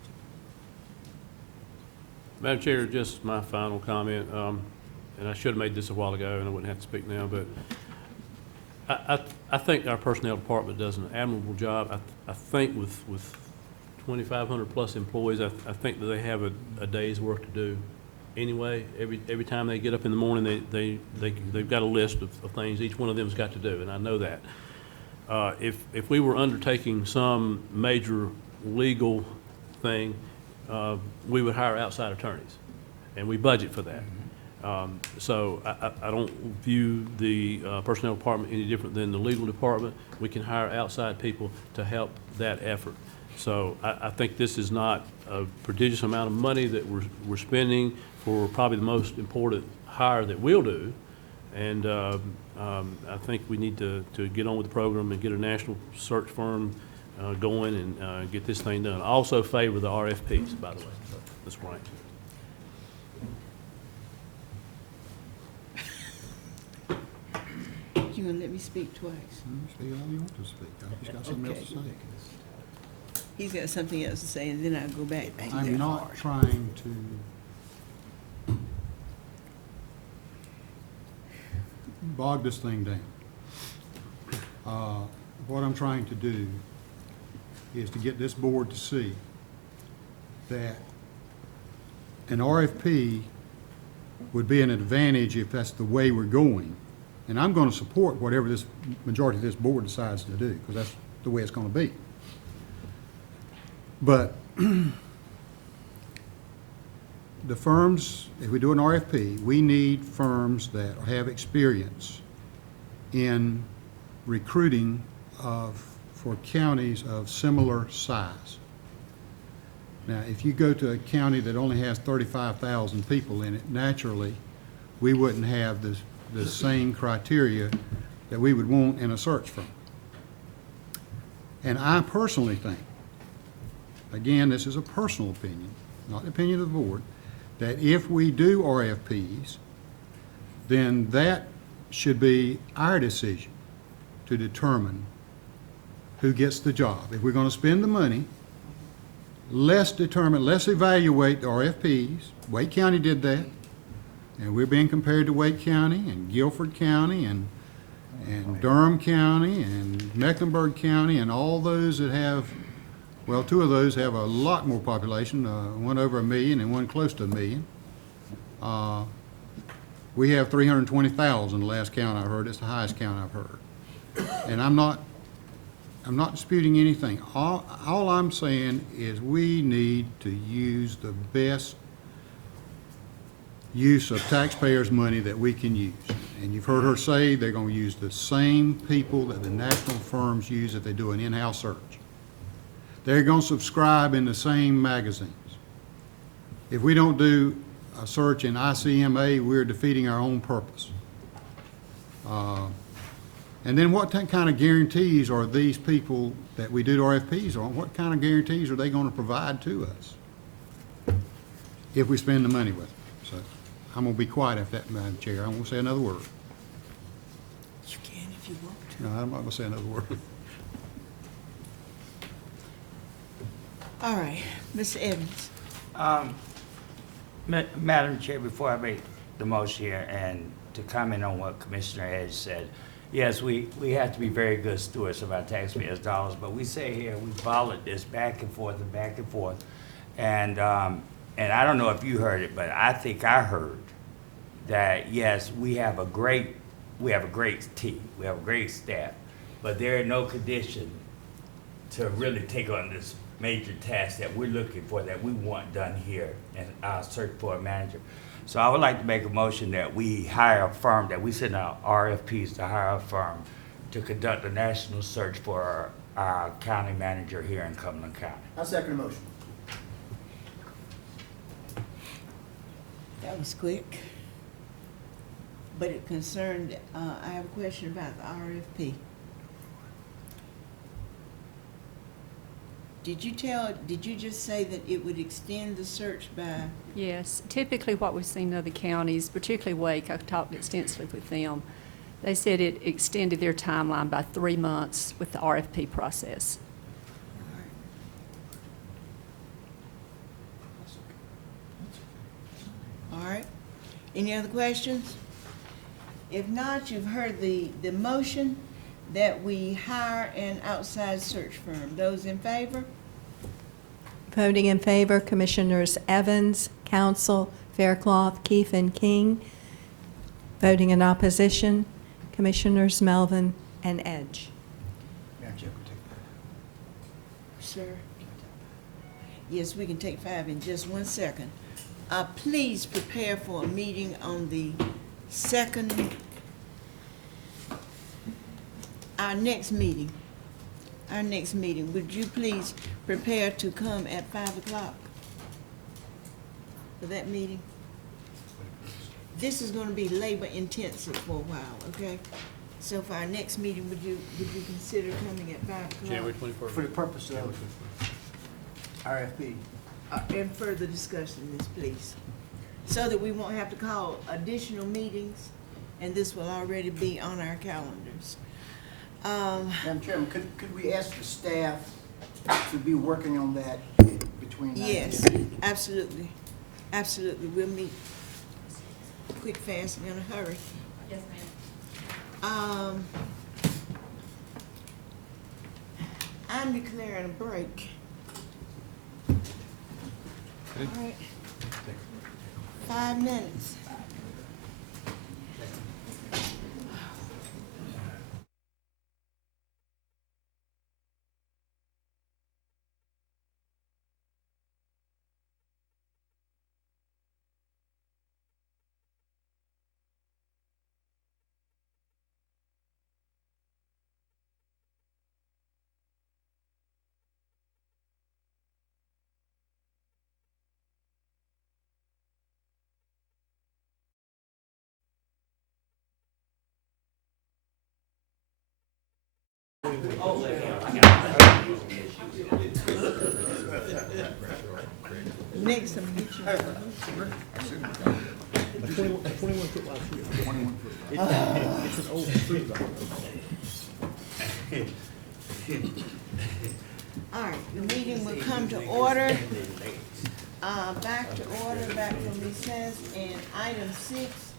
Madam Chair, just my final comment, and I should have made this a while ago, and I wouldn't have to speak now, but I think our personnel department does an admirable job. I think with 2,500 plus employees, I think that they have a day's work to do anyway. Every time they get up in the morning, they've got a list of things each one of them's got to do, and I know that. If we were undertaking some major legal thing, we would hire outside attorneys, and we budget for that. So I don't view the personnel department any different than the legal department. We can hire outside people to help that effort. So I think this is not a prodigious amount of money that we're spending for probably the most important hire that we'll do. And I think we need to get on with the program and get a national search firm going and get this thing done. I also favor the RFPs, by the way. So that's right. You gonna let me speak twice? Speak all you want to speak. I just got something else to say. He's got something else to say, and then I'll go back. I'm not trying to bog this thing down. What I'm trying to do is to get this board to see that an RFP would be an advantage if that's the way we're going. And I'm going to support whatever this majority of this board decides to do, because that's the way it's going to be. But the firms, if we do an RFP, we need firms that have experience in recruiting for counties of similar size. Now, if you go to a county that only has 35,000 people in it, naturally, we wouldn't have the same criteria that we would want in a search firm. And I personally think, again, this is a personal opinion, not the opinion of the board, that if we do RFPs, then that should be our decision to determine who gets the job. If we're going to spend the money, let's evaluate the RFPs. Wake County did that, and we're being compared to Wake County and Guilford County and Durham County and Mecklenburg County and all those that have, well, two of those have a lot more population, one over 1 million and one close to 1 million. We have 320,000, the last count I heard. It's the highest count I've heard. And I'm not disputing anything. All I'm saying is we need to use the best use of taxpayers' money that we can use. And you've heard her say they're going to use the same people that the national firms use if they do an in-house search. They're going to subscribe in the same magazines. If we don't do a search in ICMA, we're defeating our own purpose. And then what kind of guarantees are these people that we do RFPs on, what kind of guarantees are they going to provide to us if we spend the money with them? So I'm going to be quiet after that, Madam Chair. I won't say another word. You can if you want to. No, I'm not going to say another word. All right, Mr. Evans. Madam Chair, before I make the motion here and to comment on what Commissioner Edge said, yes, we have to be very good stewards of our taxpayers' dollars, but we say here we followed this back and forth and back and forth. And I don't know if you heard it, but I think I heard that, yes, we have a great team, we have a great staff, but there are no condition to really take on this major task that we're looking for, that we want done here in our search for a manager. So I would like to make a motion that we hire a firm, that we send out RFPs to hire a firm to conduct a national search for our county manager here in Cumberland County. I second the motion. That was quick. But it concerned, I have a question about the RFP. Did you just say that it would extend the search by? Yes, typically what we've seen in other counties, particularly Wake, I've talked extensively with them, they said it extended their timeline by 3 months with the RFP process. All right. Any other questions? If not, you've heard the motion that we hire an outside search firm. Those in favor? Voting in favor, Commissioners Evans, Council, Faircloth, Keefe, and King. Voting in opposition, Commissioners Melvin and Edge. sir. Yes, we can take 5 in just 1 second. Please prepare for a meeting on the second, our next meeting. Would you please prepare to come at 5 o'clock for that meeting? This is gonna be labor intensive for a while, okay? So for our next meeting, would you consider coming at 5 o'clock? January 21st. For the purpose of RFP. And further discussion, this, please. So that we won't have to call additional meetings, and this will already be on our calendars. Madam Chairman, could we ask the staff to be working on that between now and Yes, then? absolutely. Absolutely. We'll meet quick, fast, and in a hurry. Yes, ma'am. I'm declaring a break. All right. 5 minutes. Next, I'm gonna get you. All right, the meeting will come to order. Back to order, back from recess, and item 6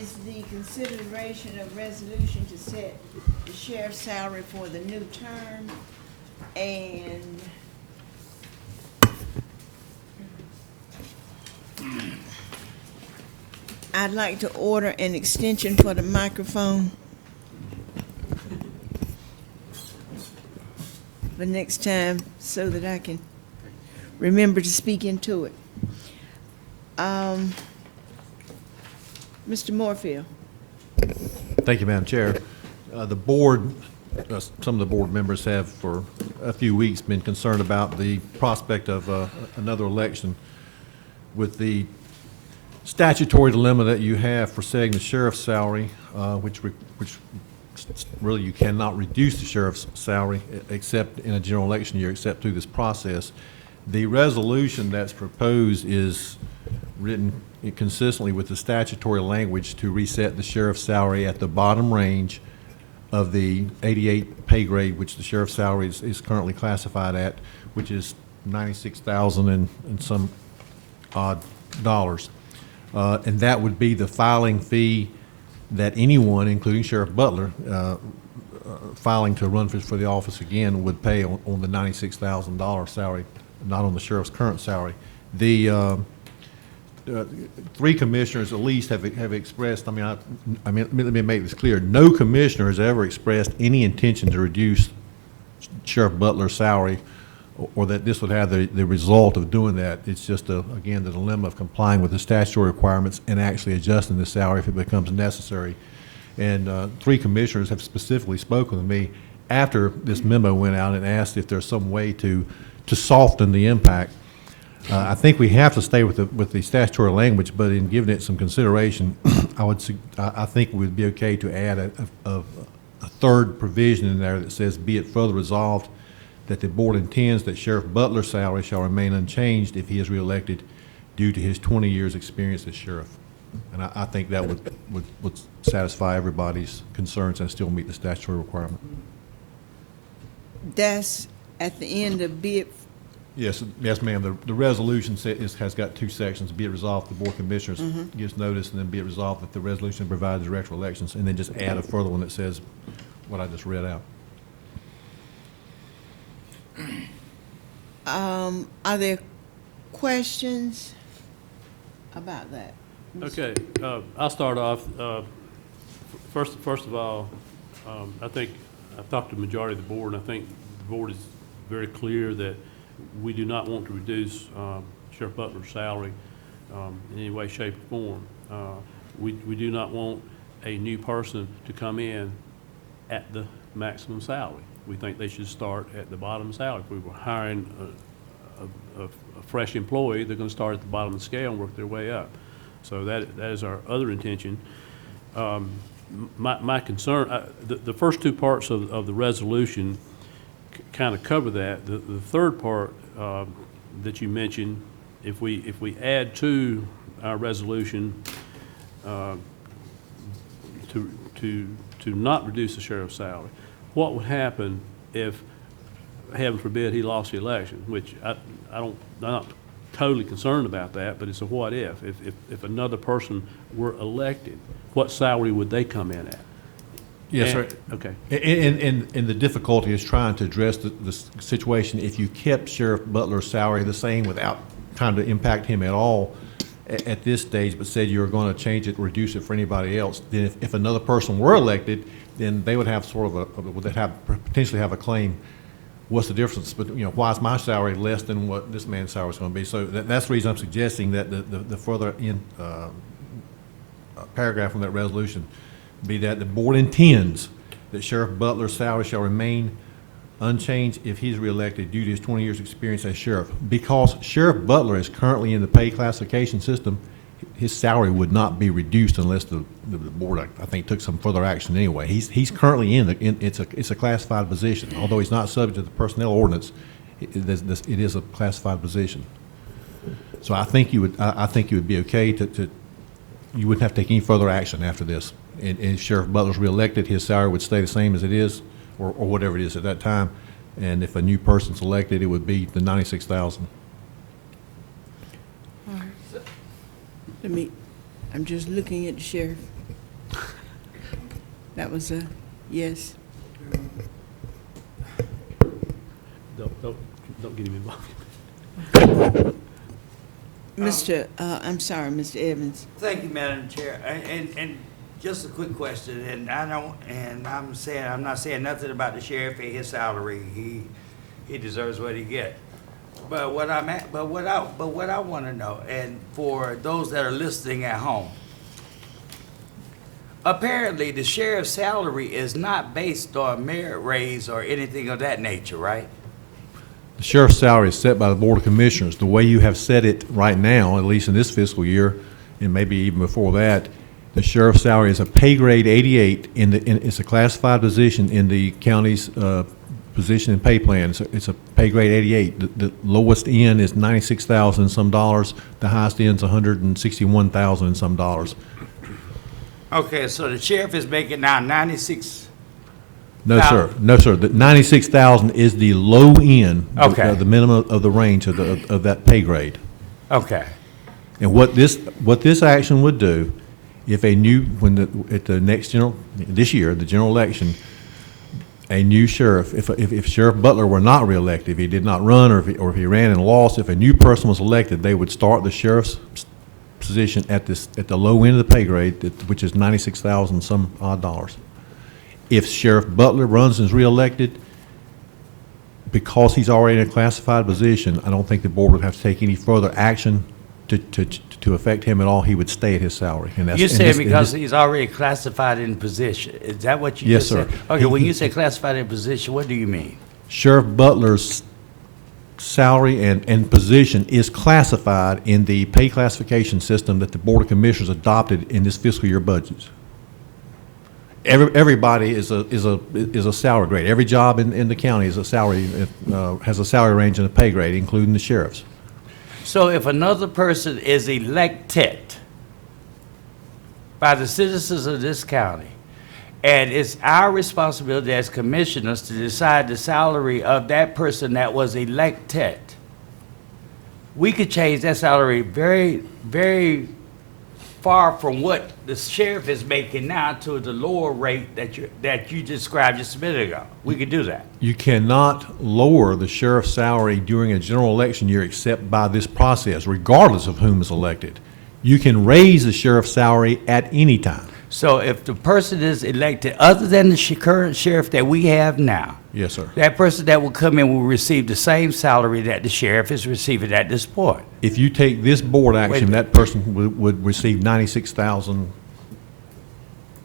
is the consideration of resolution to set the sheriff's salary for the new term, and I'd like to order an extension for the microphone for next time so that I can remember to speak into it. Mr. Moorfield. Thank you, Madam Chair. The board, some of the board members have for a few weeks been concerned about the prospect of another election. With the statutory dilemma that you have for setting the sheriff's salary, which really you cannot reduce the sheriff's salary except in a general election year, except through this process. The resolution that's proposed is written consistently with the statutory language to reset the sheriff's salary at the bottom range of the 88 pay grade, which the sheriff's salary is currently classified at, which is $96,000 and some odd dollars. And that would be the filing fee that anyone, including Sheriff Butler, filing to run for the office again would pay on the $96,000 salary, not on the sheriff's current salary. The 3 commissioners at least have expressed, I mean, let me make this clear, no commissioner has ever expressed any intention to reduce Sheriff Butler's salary or that this would have the result of doing that. It's just, again, the dilemma of complying with the statutory requirements and actually adjusting the salary if it becomes necessary. And 3 commissioners have specifically spoken with me after this memo went out and asked if there's some way to soften the impact. I think we have to stay with the statutory language, but in giving it some consideration, I think it would be okay to add a third provision in there that says, be it further resolved that the board intends that Sheriff Butler's salary shall remain unchanged if he is reelected due to his 20 years' experience as sheriff. And I think that would satisfy everybody's concerns and still meet the statutory requirement. That's at the end of bid. Yes, ma'am. The resolution has got 2 sections. Be it resolved, the board of commissioners gives notice, and then be it resolved that the resolution provides director elections, and then just add a further one that says what I just read out. Are there questions about that? Okay, I'll start off. First of all, I think I've talked to the majority of the board, and I think the board is very clear that we do not want to reduce Sheriff Butler's salary in any way, shape, or form. We do not want a new person to come in at the maximum salary. We think they should start at the bottom salary. If we were hiring a fresh employee, they're going to start at the bottom of the scale and work their way up. So that is our other intention. My concern, the first two parts of the resolution kind of cover that. The third part that you mentioned, if we add to our resolution to not reduce the sheriff's salary, what would happen if, heaven forbid, he lost the election? Which I'm not totally concerned about that, but it's a what if. If another person were elected, what salary would they come in at? Yes, sir. Okay. And the difficulty is trying to address the situation. If you kept Sheriff Butler's salary the same without trying to impact him at all at this stage, but said you're going to change it, reduce it for anybody else, then if another person were elected, then they would have sort of would have potentially have a claim. What's the difference? But why is my salary less than what this man's salary is going to be? So that's the reason I'm suggesting that the further in paragraph from that resolution be that the board intends that Sheriff Butler's salary shall remain unchanged if he's reelected due to his 20 years' experience as sheriff. Because Sheriff Butler is currently in the pay classification system, his salary would not be reduced unless the board, I think, took some further action anyway. He's currently it's a classified position. Although he's not subject to the personnel ordinance, it is a classified position. So I think you would be okay to you wouldn't have to take any further action after this. And if Sheriff Butler's reelected, his salary would stay the same as it is, or whatever it is at that time. And if a new person's elected, it would be the $96,000. I'm just looking at the sheriff. That was a yes. Don't get him involved. I'm sorry, Mr. Evans. Thank you, Madam Chair. And just a quick question, and I'm not saying nothing about the sheriff and his salary. He deserves what he gets. But what I want to know, and for those that are listening at home, apparently the sheriff's salary is not based on merit raise or anything of that nature, right? The sheriff's salary is set by the Board of Commissioners. The way you have set it right now, at least in this fiscal year, and maybe even before that, the sheriff's salary is a pay grade 88. It's a classified position in the county's position and pay plan. It's a pay grade 88. The lowest end is $96,000 and some dollars. The highest end is $161,000 and some dollars. Okay, so the sheriff is making now 96. No, sir. No, sir. The $96,000 is the low end. Okay. The minimum of the range of that pay grade. Okay. And what this action would do, if at the next this year, the general election, a new sheriff, if Sheriff Butler were not reelected, if he did not run, or if he ran and lost, if a new person was elected, they would start the sheriff's position at the low end of the pay grade, which is $96,000 some odd dollars. If Sheriff Butler runs and is reelected, because he's already in a classified position, I don't think the board would have to take any further action to affect him at all. He would stay at his salary. And that's, You said because he's already classified in position. Is that what you Yes, just said? sir. Okay, when you say classified in position, what do you mean? Sheriff Butler's salary and position is classified in the pay classification system that the Board of Commissioners adopted in this fiscal year budget. Everybody is a salary grade. Every job in the county is a salary has a salary range and a pay grade, including the sheriff's. So if another person is elected by the citizens of this county, and it's our responsibility as commissioners to decide the salary of that person that was elected, we could change that salary very, very far from what the sheriff is making now to the lower rate that you described just a minute ago. We could do that. You cannot lower the sheriff's salary during a general election year except by this process, regardless of whom is elected. You can raise the sheriff's salary at any time. So if the person is elected, other than the current sheriff that we have now, Yes, sir. that person that will come in will receive the same salary that the sheriff is receiving at this point. If you take this board action, Wait. that person would receive 96,000,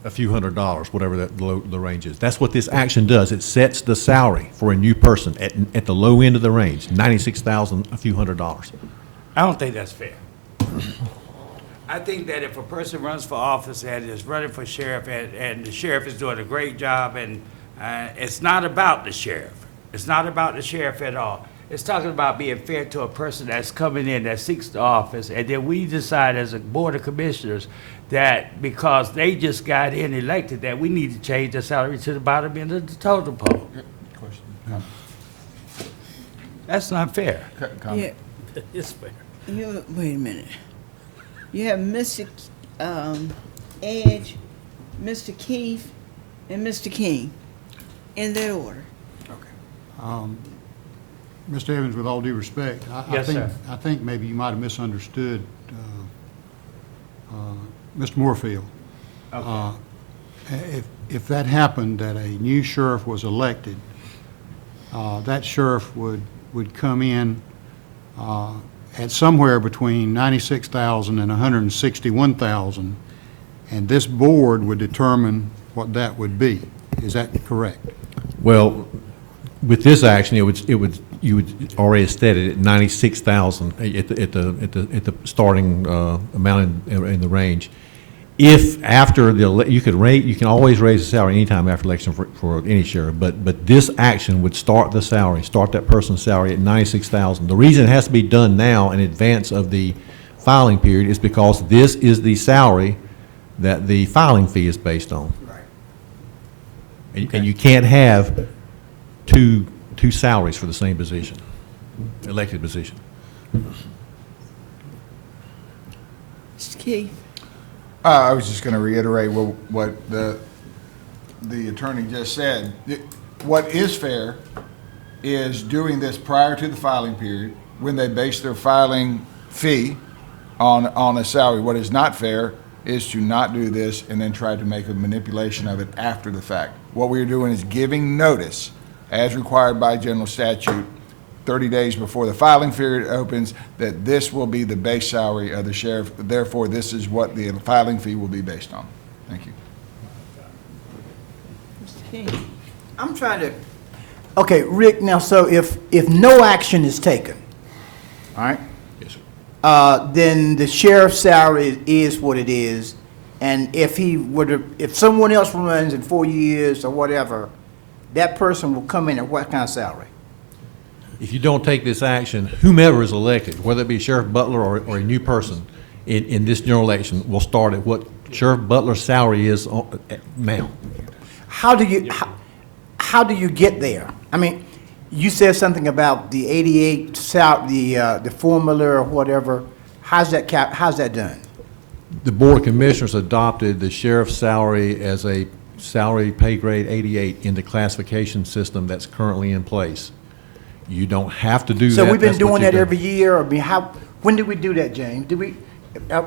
a few $100s, whatever the range is. That's what this action does. It sets the salary for a new person at the low end of the range, 96,000, a few $100s. I don't think that's fair. I think that if a person runs for office and is running for sheriff and the sheriff is doing a great job and it's not about the sheriff. It's not about the sheriff at all. It's talking about being fair to a person that's coming in that seeks the office, and then we decide as a board of commissioners that because they just got in elected, that we need to change the salary to the bottom end of the totem pole. That's not fair. Yeah, It's fair. wait a minute. You have Mr. Edge, Mr. Keefe, and Mr. King in that order. Mr. Evans, with all due respect, Yes, sir. I think maybe you might have misunderstood Mr. Moorfield. Okay. If that happened, that a new sheriff was elected, that sheriff would come in at somewhere between 96,000 and 161,000, and this board would determine what that would be. Is that correct? Well, with this action, you would already set it at 96,000 at the starting amount in the range. If after you can always raise the salary anytime after election for any sheriff, but this action would start that person's salary at 96,000. The reason it has to be done now in advance of the filing period is because this is the salary that the filing fee is based on. Right. And you can't have two salaries for the same position, elected position. Mr. Keefe? I was just going to reiterate what the attorney just said. What is fair is doing this prior to the filing period when they base their filing fee on a salary. What is not fair is to not do this and then try to make a manipulation of it after the fact. What we are doing is giving notice, as required by general statute, 30 days before the filing period opens, that this will be the base salary of the sheriff. Therefore, this is what the filing fee will be based on. Thank you. Mr. King? I'm trying to, okay, Rick, now, so if no action is taken, all right? Yes, sir. Then the sheriff's salary is what it is, and if someone else runs in 4 years or whatever, that person will come in at what kind of salary? If you don't take this action, whomever is elected, whether it be Sheriff Butler or a new person in this general election, will start at what Sheriff Butler's salary is now. How do you get there? I mean, you said something about the 88 the formula or whatever. How's that done? The Board of Commissioners adopted the sheriff's salary as a salary pay grade 88 in the classification system that's currently in place. You don't have to do that. So we've been That's what doing you that do. every year, when did we do that, James?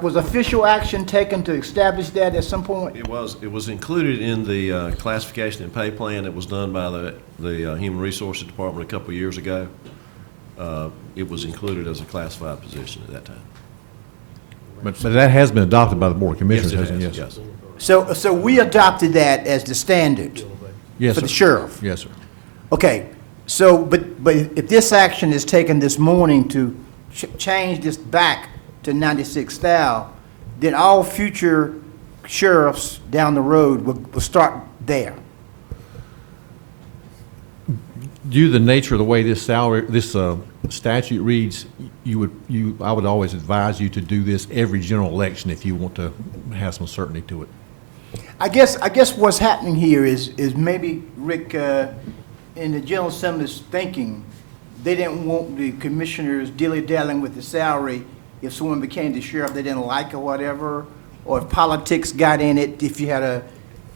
Was official action taken to establish that at some point? It was included in the classification and pay plan that was done by the Human Resources Department a couple of years ago. It was included as a classified position at that time. But that has been adopted by the Board of Commissioners, Yes, it hasn't it? has, Yes. So we adopted that as the standard Yes, for sir. the sheriff? Yes, sir. Okay, so, but if this action is taken this morning to change this back to 96,000, then all future sheriffs down the road will start there. Due to the nature of the way this statute reads, I would always advise you to do this every general election if you want to have some certainty to it. I guess what's happening here is maybe, Rick, in the General Assembly's thinking, they didn't want the commissioners dilly-dallying with the salary if someone became the sheriff they didn't like or whatever, or if politics got in it, if you had a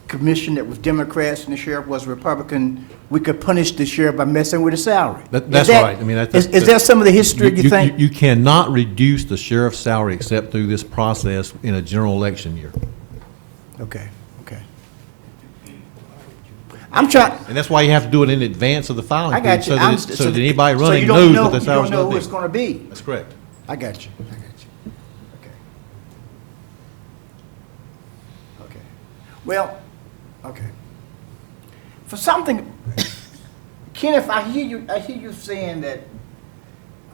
commission that was Democrats and the sheriff was Republican, we could punish the sheriff by messing with the salary. That's right. I mean, is that some of the history you think? You cannot reduce the sheriff's salary except through this process in a general election year. Okay, okay. I'm trying, And that's why you have to do it in advance of the filing I got period, you. so that anybody so running you don't knows know- what the salary's You don't know who gonna it's be. gonna be. That's correct. I got you, I got you. Okay. Okay. Well, okay. For something, Kenneth, I hear you saying that,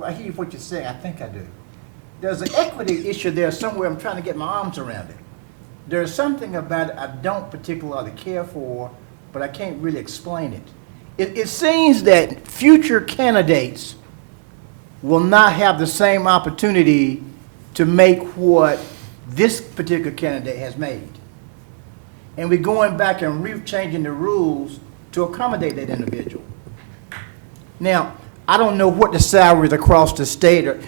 I hear what you're saying, I think I do. There's an equity issue there somewhere, I'm trying to get my arms around it. There's something about it I don't particularly care for, but I can't really explain it. It seems that future candidates will not have the same opportunity to make what this particular candidate has made. And we're going back and changing the rules to accommodate that individual. Now, I don't know what the salaries across the state are.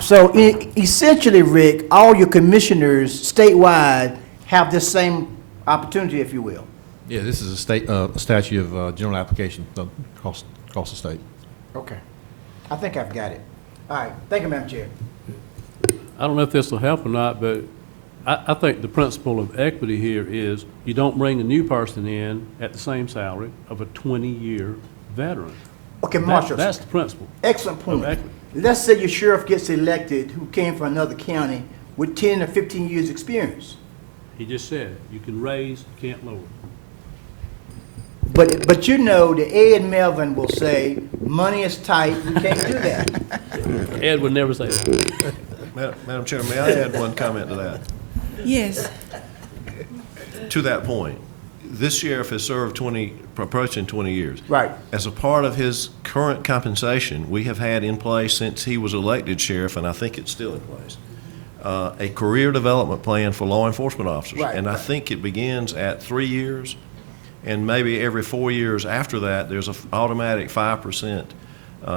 So essentially, Rick, all your commissioners statewide have this same opportunity, if you will. Yeah, this is a state, statute of general application across the state. Okay. I think I've got it. All right. Thank you, Madam Chair. I don't know if this will help or not, but I think the principle of equity here is you don't bring a new person in at the same salary of a 20-year veteran. Okay, Marshall. That's the principle. Excellent point. of equity. Let's say your sheriff gets elected who came from another county with 10 or 15 years' experience. He just said, you can raise, you can't lower. But you know, the Ed Melvin will say, money is tight, you can't do that. Ed would never say that. Madam Chair, may I add one comment to that? Yes. To that point, this sheriff has served approaching 20 years. Right. As a part of his current compensation, we have had in place since he was elected sheriff, and I think it's still in place, a career development plan for law enforcement officers. Right. And I think it begins at 3 years, and maybe every 4 years after that, there's an automatic 5%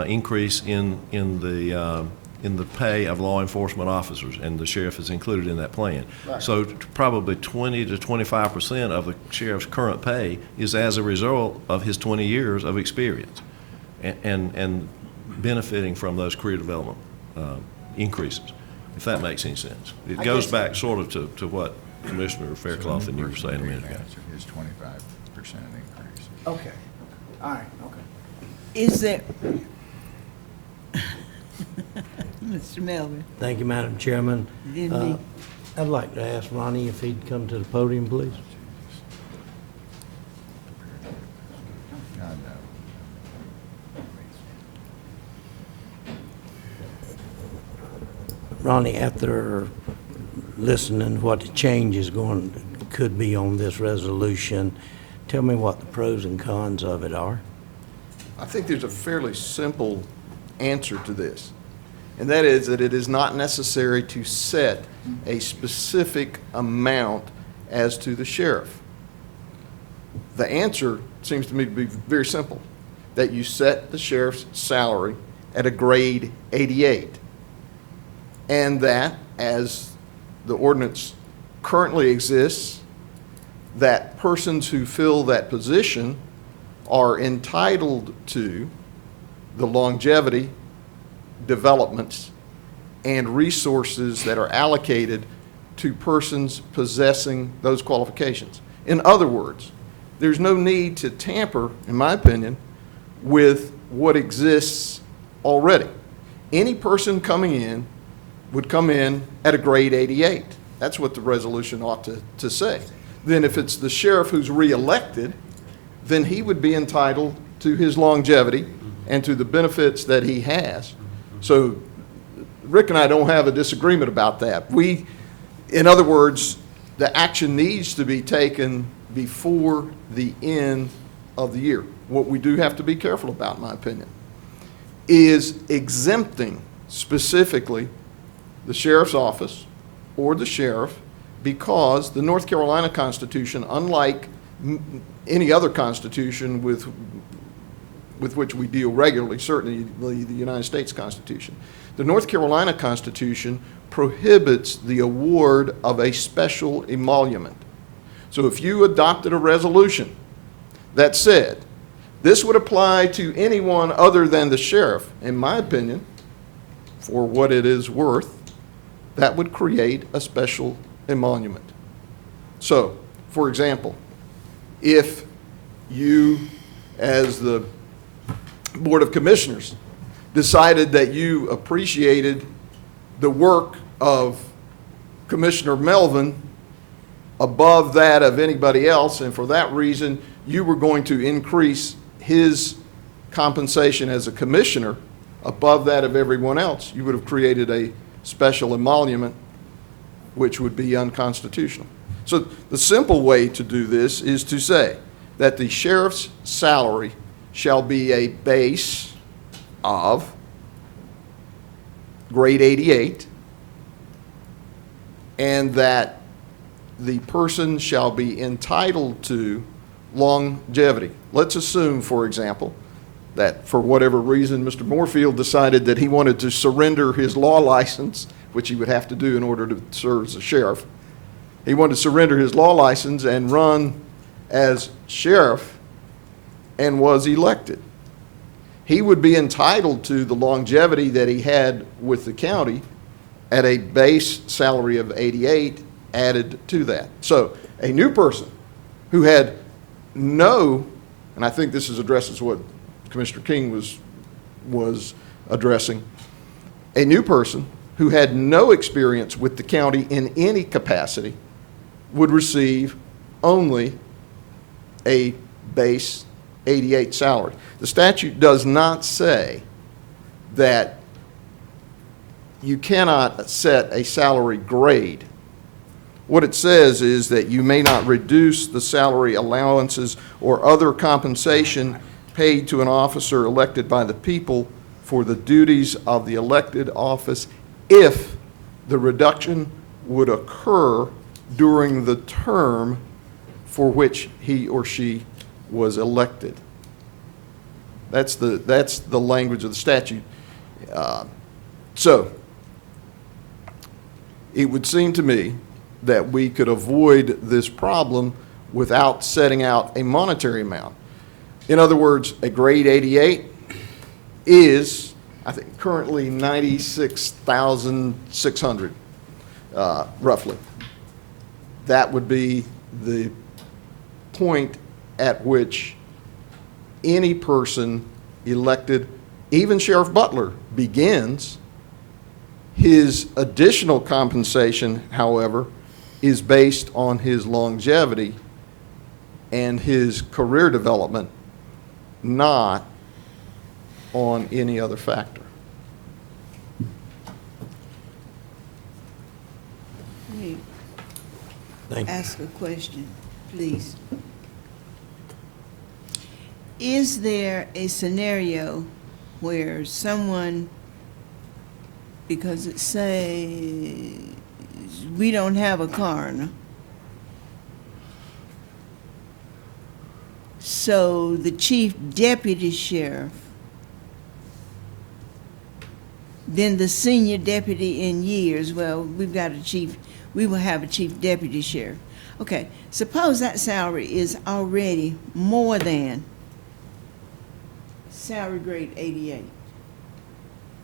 increase in the pay of law enforcement officers, and the sheriff is included in that plan. Right. So probably 20 to 25% of the sheriff's current pay is as a result of his 20 years of experience and benefiting from those career development increases, if that makes any sense. It goes back sort of to what Commissioner Faircloth and you were saying a minute ago. Is 25% increase. Okay. All right, okay. Is there, Mr. Melvin? Thank you, Madam Chairman. Didn't he? I'd like to ask Ronnie if he'd come to the podium, please. God, no. Ronnie, after listening what the change is could be on this resolution, tell me what the pros and cons of it are. I think there's a fairly simple answer to this, and that is that it is not necessary to set a specific amount as to the sheriff. The answer seems to me to be very simple, that you set the sheriff's salary at a grade 88, and that, as the ordinance currently exists, that persons who fill that position are entitled to the longevity, developments, and resources that are allocated to persons possessing those qualifications. In other words, there's no need to tamper, in my opinion, with what exists already. Any person coming in would come in at a grade 88. That's what the resolution ought to say. Then if it's the sheriff who's reelected, then he would be entitled to his longevity and to the benefits that he has. So Rick and I don't have a disagreement about that. In other words, the action needs to be taken before the end of the year. What we do have to be careful about, in my opinion, is exempting specifically the sheriff's office or the sheriff, because the North Carolina Constitution, unlike any other constitution with which we deal regularly, certainly the United States Constitution, the North Carolina Constitution prohibits the award of a special emolument. So if you adopted a resolution that said this would apply to anyone other than the sheriff, in my opinion, for what it is worth, that would create a special emolument. So, For example, if you, as the Board of Commissioners, decided that you appreciated the work of Commissioner Melvin above that of anybody else, and for that reason, you were going to increase his compensation as a commissioner above that of everyone else, you would have created a special emolument, which would be unconstitutional. So the simple way to do this is to say that the sheriff's salary shall be a base of grade 88, and that the person shall be entitled to longevity. Let's assume, for example, that for whatever reason, Mr. Moorfield decided that he wanted to surrender his law license, which he would have to do in order to serve as a sheriff. He wanted to surrender his law license and run as sheriff and was elected. He would be entitled to the longevity that he had with the county at a base salary of 88 added to that. So a new person who had no, and I think this addresses what Commissioner King was addressing, a new person who had no experience with the county in any capacity would receive only a base 88 salary. The statute does not say that you cannot set a salary grade. What it says is that you may not reduce the salary allowances or other compensation paid to an officer elected by the people for the duties of the elected office if the reduction would occur during the term for which he or she was elected. That's the language of the statute. So it would seem to me that we could avoid this problem without setting out a monetary amount. In other words, a grade 88 is, I think, currently $96,600, roughly. That would be the point at which any person elected, even Sheriff Butler, begins. His additional compensation, however, is based on his longevity and his career development, not on any other factor. Hey, Thank you. ask a question, please. Is there a scenario where someone, because it says we don't have a coroner, so the chief deputy sheriff, then the senior deputy in years, well, we will have a chief deputy sheriff. Okay, suppose that salary is already more than salary grade 88.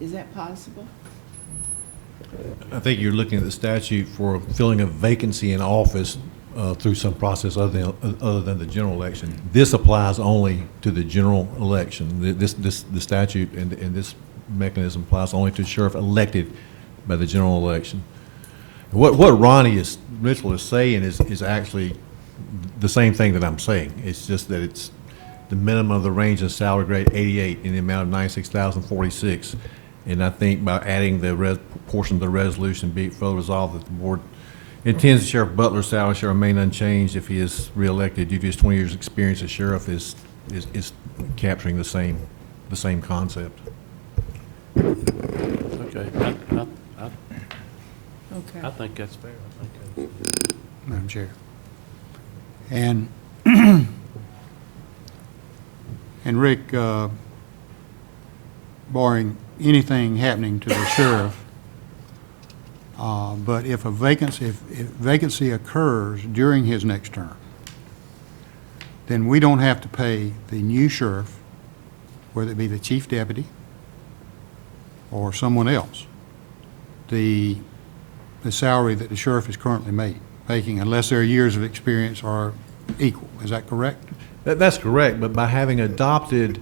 Is that possible? I think you're looking at the statute for filling a vacancy in office through some process other than the general election. This applies only to the general election. The statute and this mechanism applies only to sheriff elected by the general election. What Ronnie Mitchell is saying is actually the same thing that I'm saying. It's just that it's the minimum of the range of salary grade 88 in the amount of $96,046. And I think by adding the portion of the resolution, be it further resolved that the board intends Sheriff Butler's salary shall remain unchanged if he is reelected due to his 20 years' experience as sheriff is capturing the same concept. Okay, Okay. I think that's fair. I think Madam Chair. And, and Rick, barring anything happening to the sheriff, but if a vacancy occurs during his next term, then we don't have to pay the new sheriff, whether it be the chief deputy or someone else, the salary that the sheriff is currently making, unless their years of experience are equal. Is that correct? That's correct, but by having adopted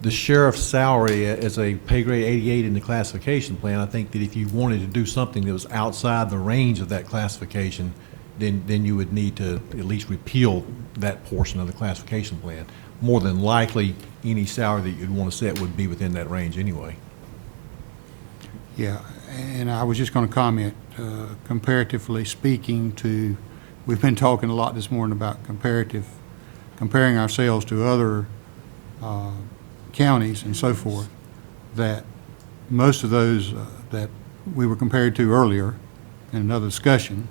the sheriff's salary as a pay grade 88 in the classification plan, I think that if you wanted to do something that was outside the range of that classification, then you would need to at least repeal that portion of the classification plan. More than likely, any salary that you'd want to set would be within that range anyway. Yeah, and I was just going to comment, comparatively speaking to, we've been talking a lot this morning about comparing ourselves to other counties and so forth, that most of those that we were compared to earlier in another discussion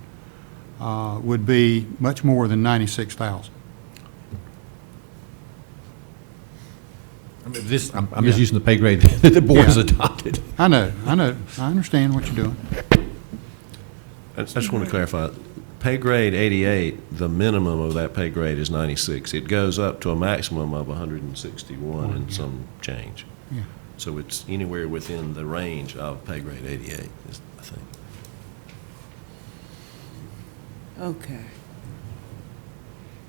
would be much more than 96,000. I mean, I'm just using the pay grade that the board has adopted. I know, I understand what you're doing. I just want to clarify, pay grade 88, the minimum of that pay grade is 96. It goes up to a maximum of 161 and some change. Yeah. So it's anywhere within the range of pay grade 88, I think. Okay.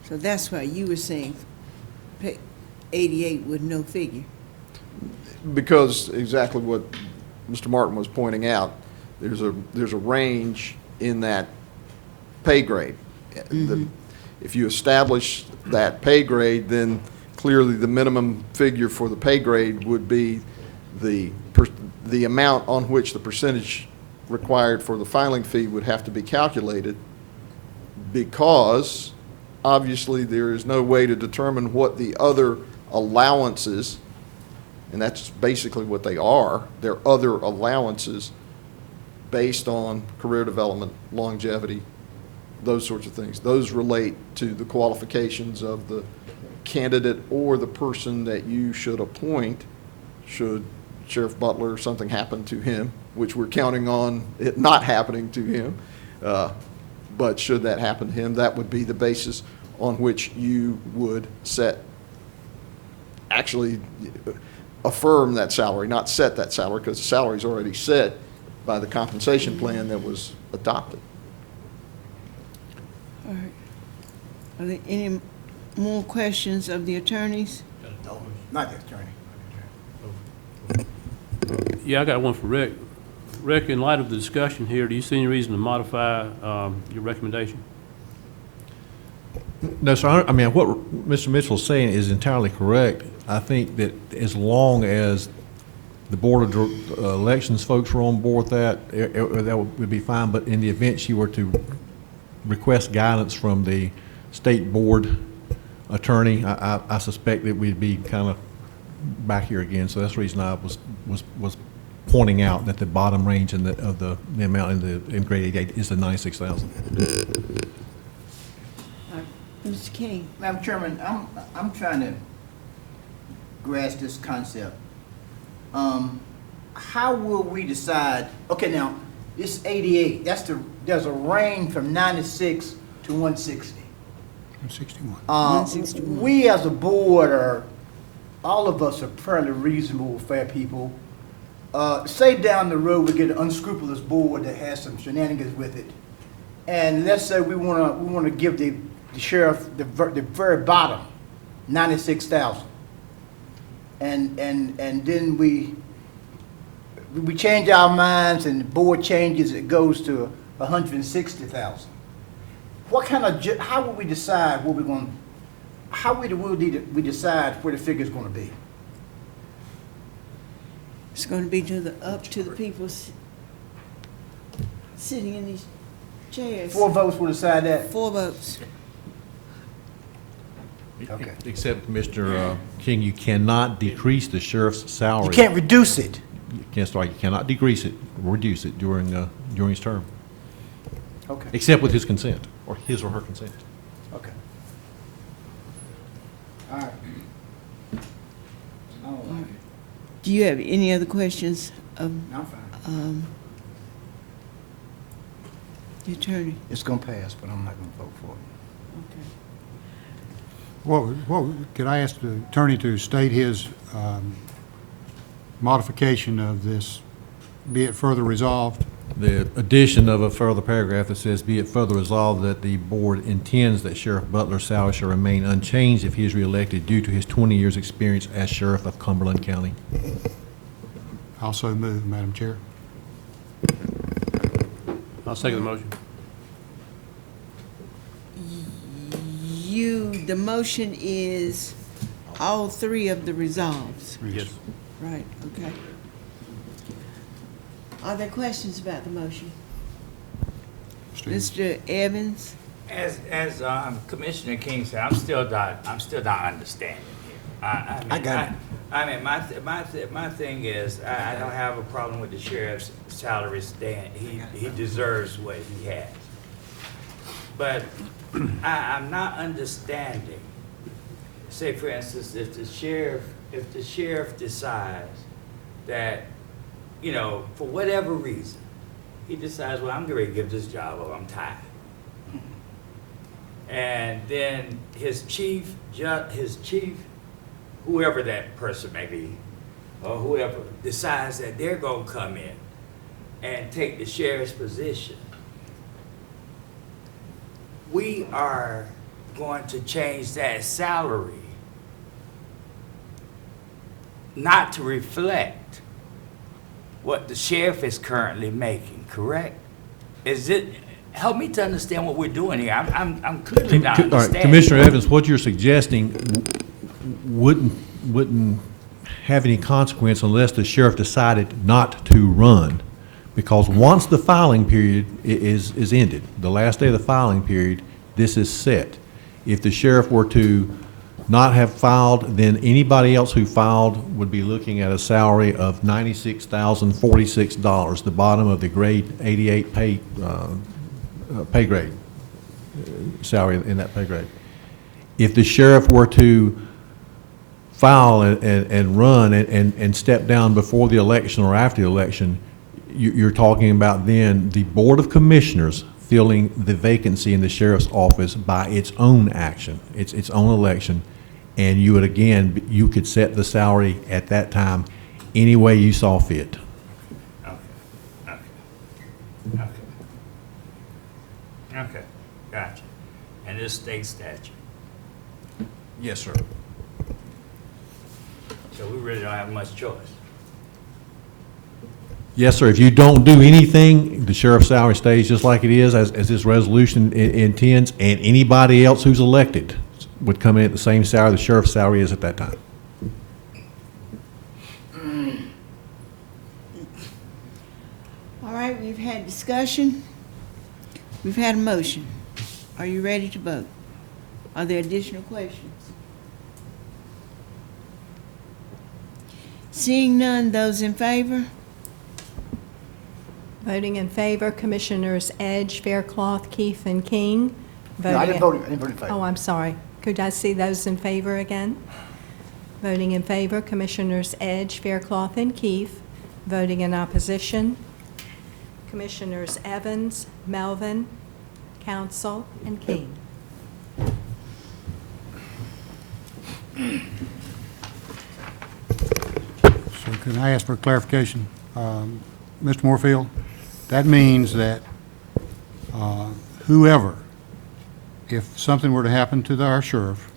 So that's why you were saying pay 88 with no figure. Because exactly what Mr. Martin was pointing out, there's a range in that pay grade. If you establish that pay grade, then clearly the minimum figure for the pay grade would be the amount on which the percentage required for the filing fee would have to be calculated, because obviously there is no way to determine what the other allowances, and that's basically what they are, they're other allowances based on career development, longevity, those sorts of things. Those relate to the qualifications of the candidate or the person that you should appoint should Sheriff Butler or something happen to him, which we're counting on it not happening to him. But should that happen to him, that would be the basis on which you would actually affirm that salary, not set that salary, because the salary is already set by the compensation plan that was adopted. All right. Are there any more questions of the attorneys? Not the attorney. Yeah, I got one for Rick. Rick, in light of the discussion here, do you see any reason to modify your recommendation? No, sir. I mean, what Mr. Mitchell is saying is entirely correct. I think that as long as the Board of Elections folks were on board with that, that would be fine. But in the event she were to request guidance from the state board attorney, I suspect that we'd be kind of back here again. So that's the reason I was pointing out that the bottom range of the amount in grade 88 is the 96,000. Mr. King? Madam Chairman, I'm trying to grasp this concept. How will we decide, okay, now, this 88, there's a range from 96 to 160. 161. 161. We as a board all of us are fairly reasonable, fair people. Say down the road we get an unscrupulous board that has some shenanigans with it, and let's say we want to give the sheriff the very bottom, 96,000, and then we change our minds and the board changes, it goes to 160,000. What kind of how will we decide what we're going? How will we decide where the figure is going to be? It's going to be up to the people sitting in these chairs. 4 votes will decide that. 4 votes. Okay. Except, Mr. King, you cannot decrease the sheriff's salary. You can't reduce it. You cannot decrease it, reduce it during his term. Okay. Except with his consent, or his or her consent. Okay. All right. All right. Do you have any other questions of I'm fine. the attorney? It's going to pass, but I'm not going to vote for it. Okay. Could I ask the attorney to state his modification of this, be it further resolved? the addition of a further paragraph that says, "Be it further resolved that the board intends that Sheriff Butler's salary shall remain unchanged if he is reelected due to his 20 years' experience as sheriff of Cumberland County." Also move, Madam Chair. I'll second the motion. The motion is all three of the resolves. Yes. Right, okay. Are there questions about the motion? Mr. Evans? As Commissioner King said, I'm still not understanding here. I got it. I mean, my thing is, I don't have a problem with the sheriff's salary stand. He deserves what he has. But I'm not understanding. Say, for instance, if the sheriff decides that, you know, for whatever reason, he decides, well, I'm going to give this job up, I'm tired. And then his chief, whoever that person may be, or whoever, decides that they're going to come in and take the sheriff's position. We are going to change that salary not to reflect what the sheriff is currently making, correct? Is it, help me to understand what we're doing here. I'm clearly not All right, understanding. Commissioner Evans, what you're suggesting wouldn't have any consequence unless the sheriff decided not to run. Because once the filing period is ended, the last day of the filing period, this is set. If the sheriff were to not have filed, then anybody else who filed would be looking at a salary of $96,046, the bottom of the grade 88 pay grade, salary in that pay grade. If the sheriff were to file and run and step down before the election or after the election, you're talking about then the Board of Commissioners filling the vacancy in the sheriff's office by its own action, its own election, and you would again, you could set the salary at that time any way you saw fit. Okay, gotcha. And this state statute. Yes, sir. So we really don't have much choice. Yes, sir. If you don't do anything, the sheriff's salary stays just like it is, as this resolution intends, and anybody else who's elected would come in at the same salary the sheriff's salary is at that time. All right, we've had discussion. We've had a motion. Are you ready to vote? Are there additional questions? Seeing none, those in favor? Voting in favor, Commissioners Edge, Faircloth, Keefe, and King. No, I didn't vote in favor. Oh, I'm sorry. Could I see those in favor again? Voting in favor, Commissioners Edge, Faircloth, and Keefe. Voting in opposition, Commissioners Evans, Melvin, Council, and King. So can I ask for clarification? Mr. Moorfield, that means that whoever, if something were to happen to our sheriff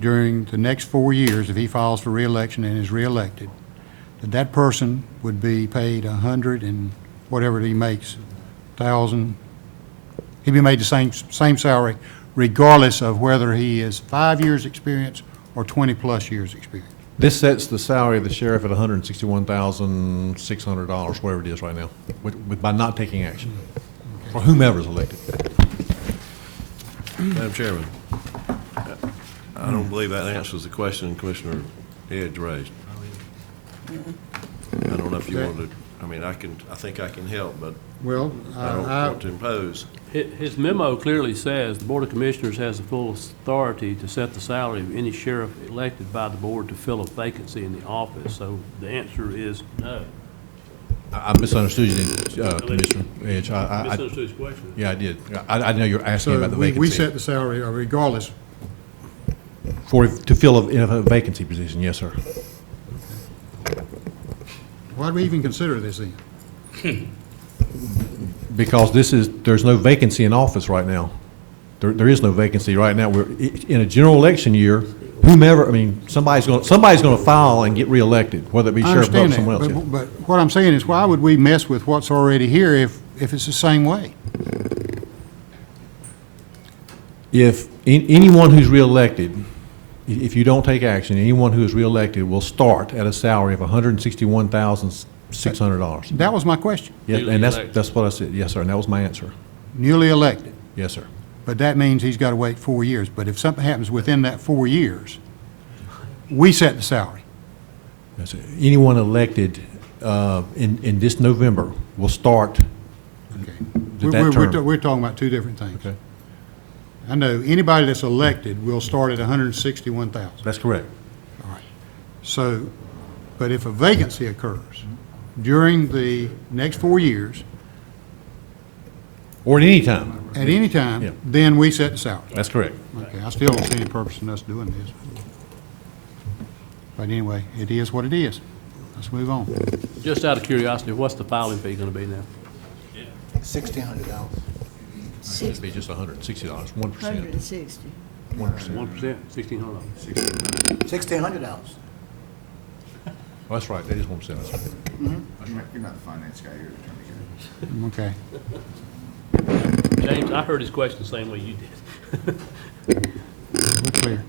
during the next 4 years, if he files for reelection and is reelected, that person would be paid 100 and whatever he makes, 1,000. He'd be made the same salary regardless of whether he is 5 years' experience or 20-plus years' experience. This sets the salary of the sheriff at $161,600, whatever it is right now, by not taking action, for whomever's elected. Madam Chairman, I don't believe that answers the question Commissioner Edge raised. I don't know if you wanted to, I mean, I think I can help, but Well, I don't want to impose. His memo clearly says the Board of Commissioners has the full authority to set the salary of any sheriff elected by the board to fill a vacancy in the office. So the answer is no. I misunderstood you, Commissioner Edge. I misunderstood his question. Yeah, I did. I know you're asking about the so vacancy. we set the salary regardless. To fill a vacancy position, yes, sir. Why do we even consider this then? Because there's no vacancy in office right now. There is no vacancy right now. We're in a general election year. Whomever, I mean, somebody's going to file and get reelected, whether it be I Sheriff Buck or understand someone that, else. but what I'm saying is, why would we mess with what's already here if it's the same way? If anyone who's reelected, if you don't take action, anyone who is reelected will start at a salary of $161,600. That was my question. Yeah, Newly and elected. that's what I said. Yes, sir, and that was my answer. Newly elected, Yes, sir. but that means he's got to wait 4 years. But if something happens within that 4 years, we set the salary. Yes, sir. Anyone elected in this November will start Okay. that term. We're talking about two different things. Okay, I know anybody that's elected will start at 161,000. that's correct. All right. So, but if a vacancy occurs during the next 4 years, Or at any time. at any Yeah. time, then we set the salary. That's correct. Okay, I still don't see any purpose in us doing this. But anyway, it is what it is. Let's move on. Just out of curiosity, what's the filing fee gonna be now? $1,600. It'd be just $160, 1%. 160. 1%. 1%, $1,600. $1,600. Oh, that's right, that is 1%. That's right. You're not the finance guy, you're the attorney guy. Okay, James, I heard his question the same way you did. we're clear.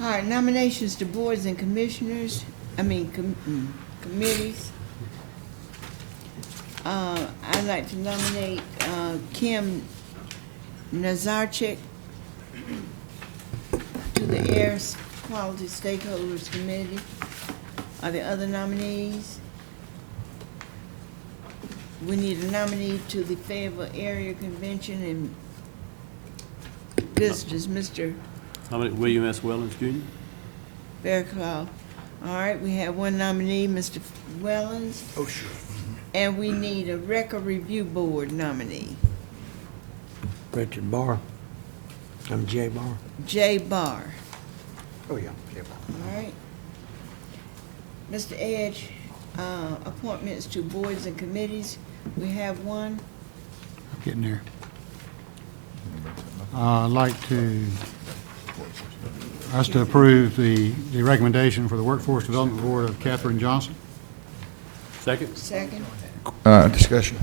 All right, nominations to boards and commissioners, committees. I'd like to nominate Kim Nazarchik to the Air Quality Stakeholders Committee. Are there other nominees? We need a nominee to the Fayetteville Area Convention and Visitors, Mr. How many, William S. Wellens Jr.? Fairclough. All right, we have one nominee, Mr. Wellens. Oh, sure. And we need a record review board nominee, Richard Barr. I'm Jay Barr. Jay Barr. Oh, yeah. All right. Mr. Edge, appointments to boards and committees. We have one. Getting there. I'd like us to approve the recommendation for the Workforce Development Board of Catherine Johnson. Second? Second. Discussion.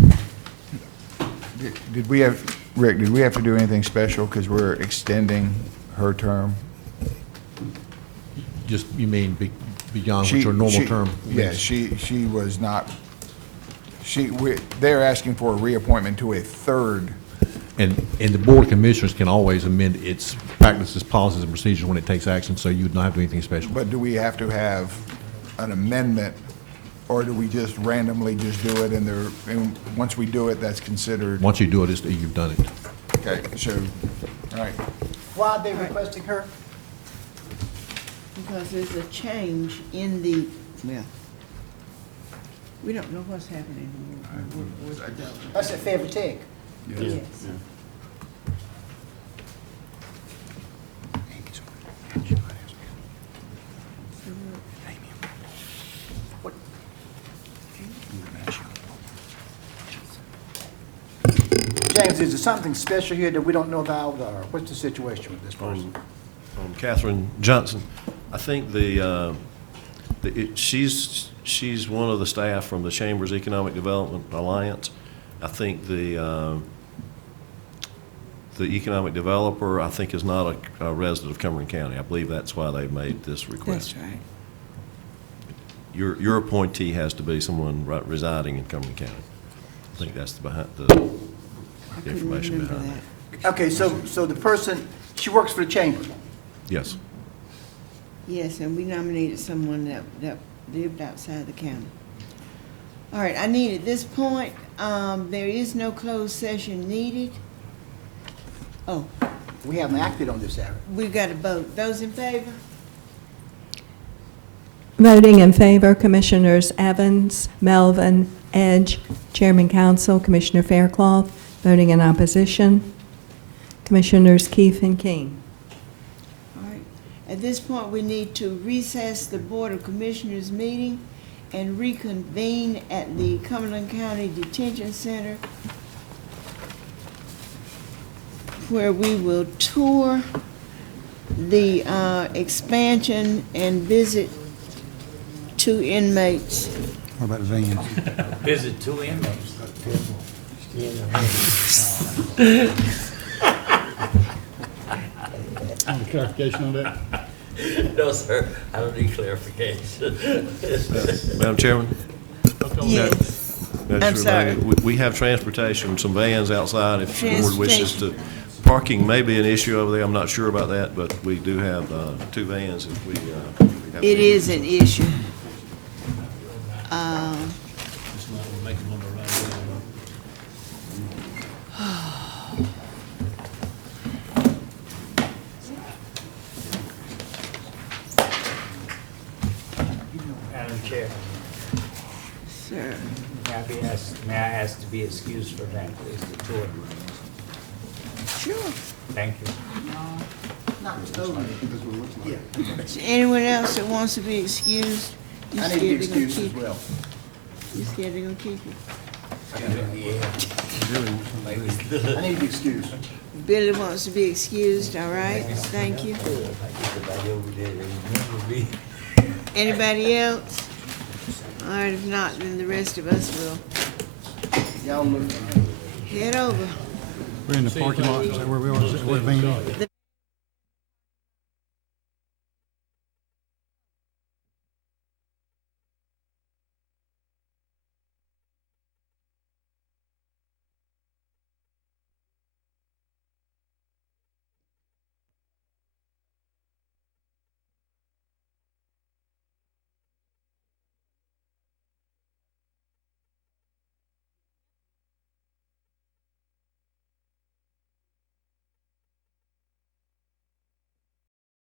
Did we have, Rick, did we have to do anything special because we're extending her term? Just, you mean beyond what your normal term Yeah, is? she was not, they're asking for a reappointment to a third. And the Board of Commissioners can always amend its practices, policies, and procedures when it takes action, so you would not have to do anything special. But do we have to have an amendment, or do we just randomly just do it and once we do it, that's considered? Once you do it, you've done it. Okay, so, all right. Why are they requesting her? Because there's a change in the, well, we don't know what's happening in the workforce development. That's at Fayetteville Tech. Yes. James, is there something special here that we don't know about, or what's the situation with this person? On Catherine Johnson, I think she's one of the staff from the Chamber's Economic Development Alliance. I think the economic developer, I think, is not a resident of Cumberland County. I believe that's why they made this request. That's right. Your appointee has to be someone residing in Cumberland County. I think that's the I couldn't information remember behind that. that. Okay, so the person, she works for the chamber. Yes. Yes, and we nominated someone that lived outside the county. All right, I need at this point, there is no closed session needed. Oh, We haven't acted on this, Aaron. we've got to vote. Those in favor? Voting in favor, Commissioners Evans, Melvin, Edge, Chairman Council, Commissioner Faircloth. Voting in opposition, Commissioners Keefe and King. All right. At this point, we need to recess the Board of Commissioners meeting and reconvene at the Cumberland County Detention Center where we will tour the expansion and visit 2 inmates. How about vans? Visit 2 inmates. Any clarification on that? No, sir, I don't need clarification. Madam Chairman? Yes. That's I'm sorry. We have transportation, some vans outside if the board wishes to. Parking may be an issue over there, I'm not sure about that, but we do have 2 vans if we have. It is an issue. Madam Chair, Sir. may I ask to be excused for that, please, the tour? Sure. Thank you. Is there anyone else that wants to be excused? You I need to be scared they're gonna excused as keep- well. You scared they're gonna keep you? I need to be excused. Billy wants to be excused, all right, thank you. Anybody else? All right, if not, then the rest of us will Y'all look. head over. We're in the parking lot, is that where we are? Is that where the van is?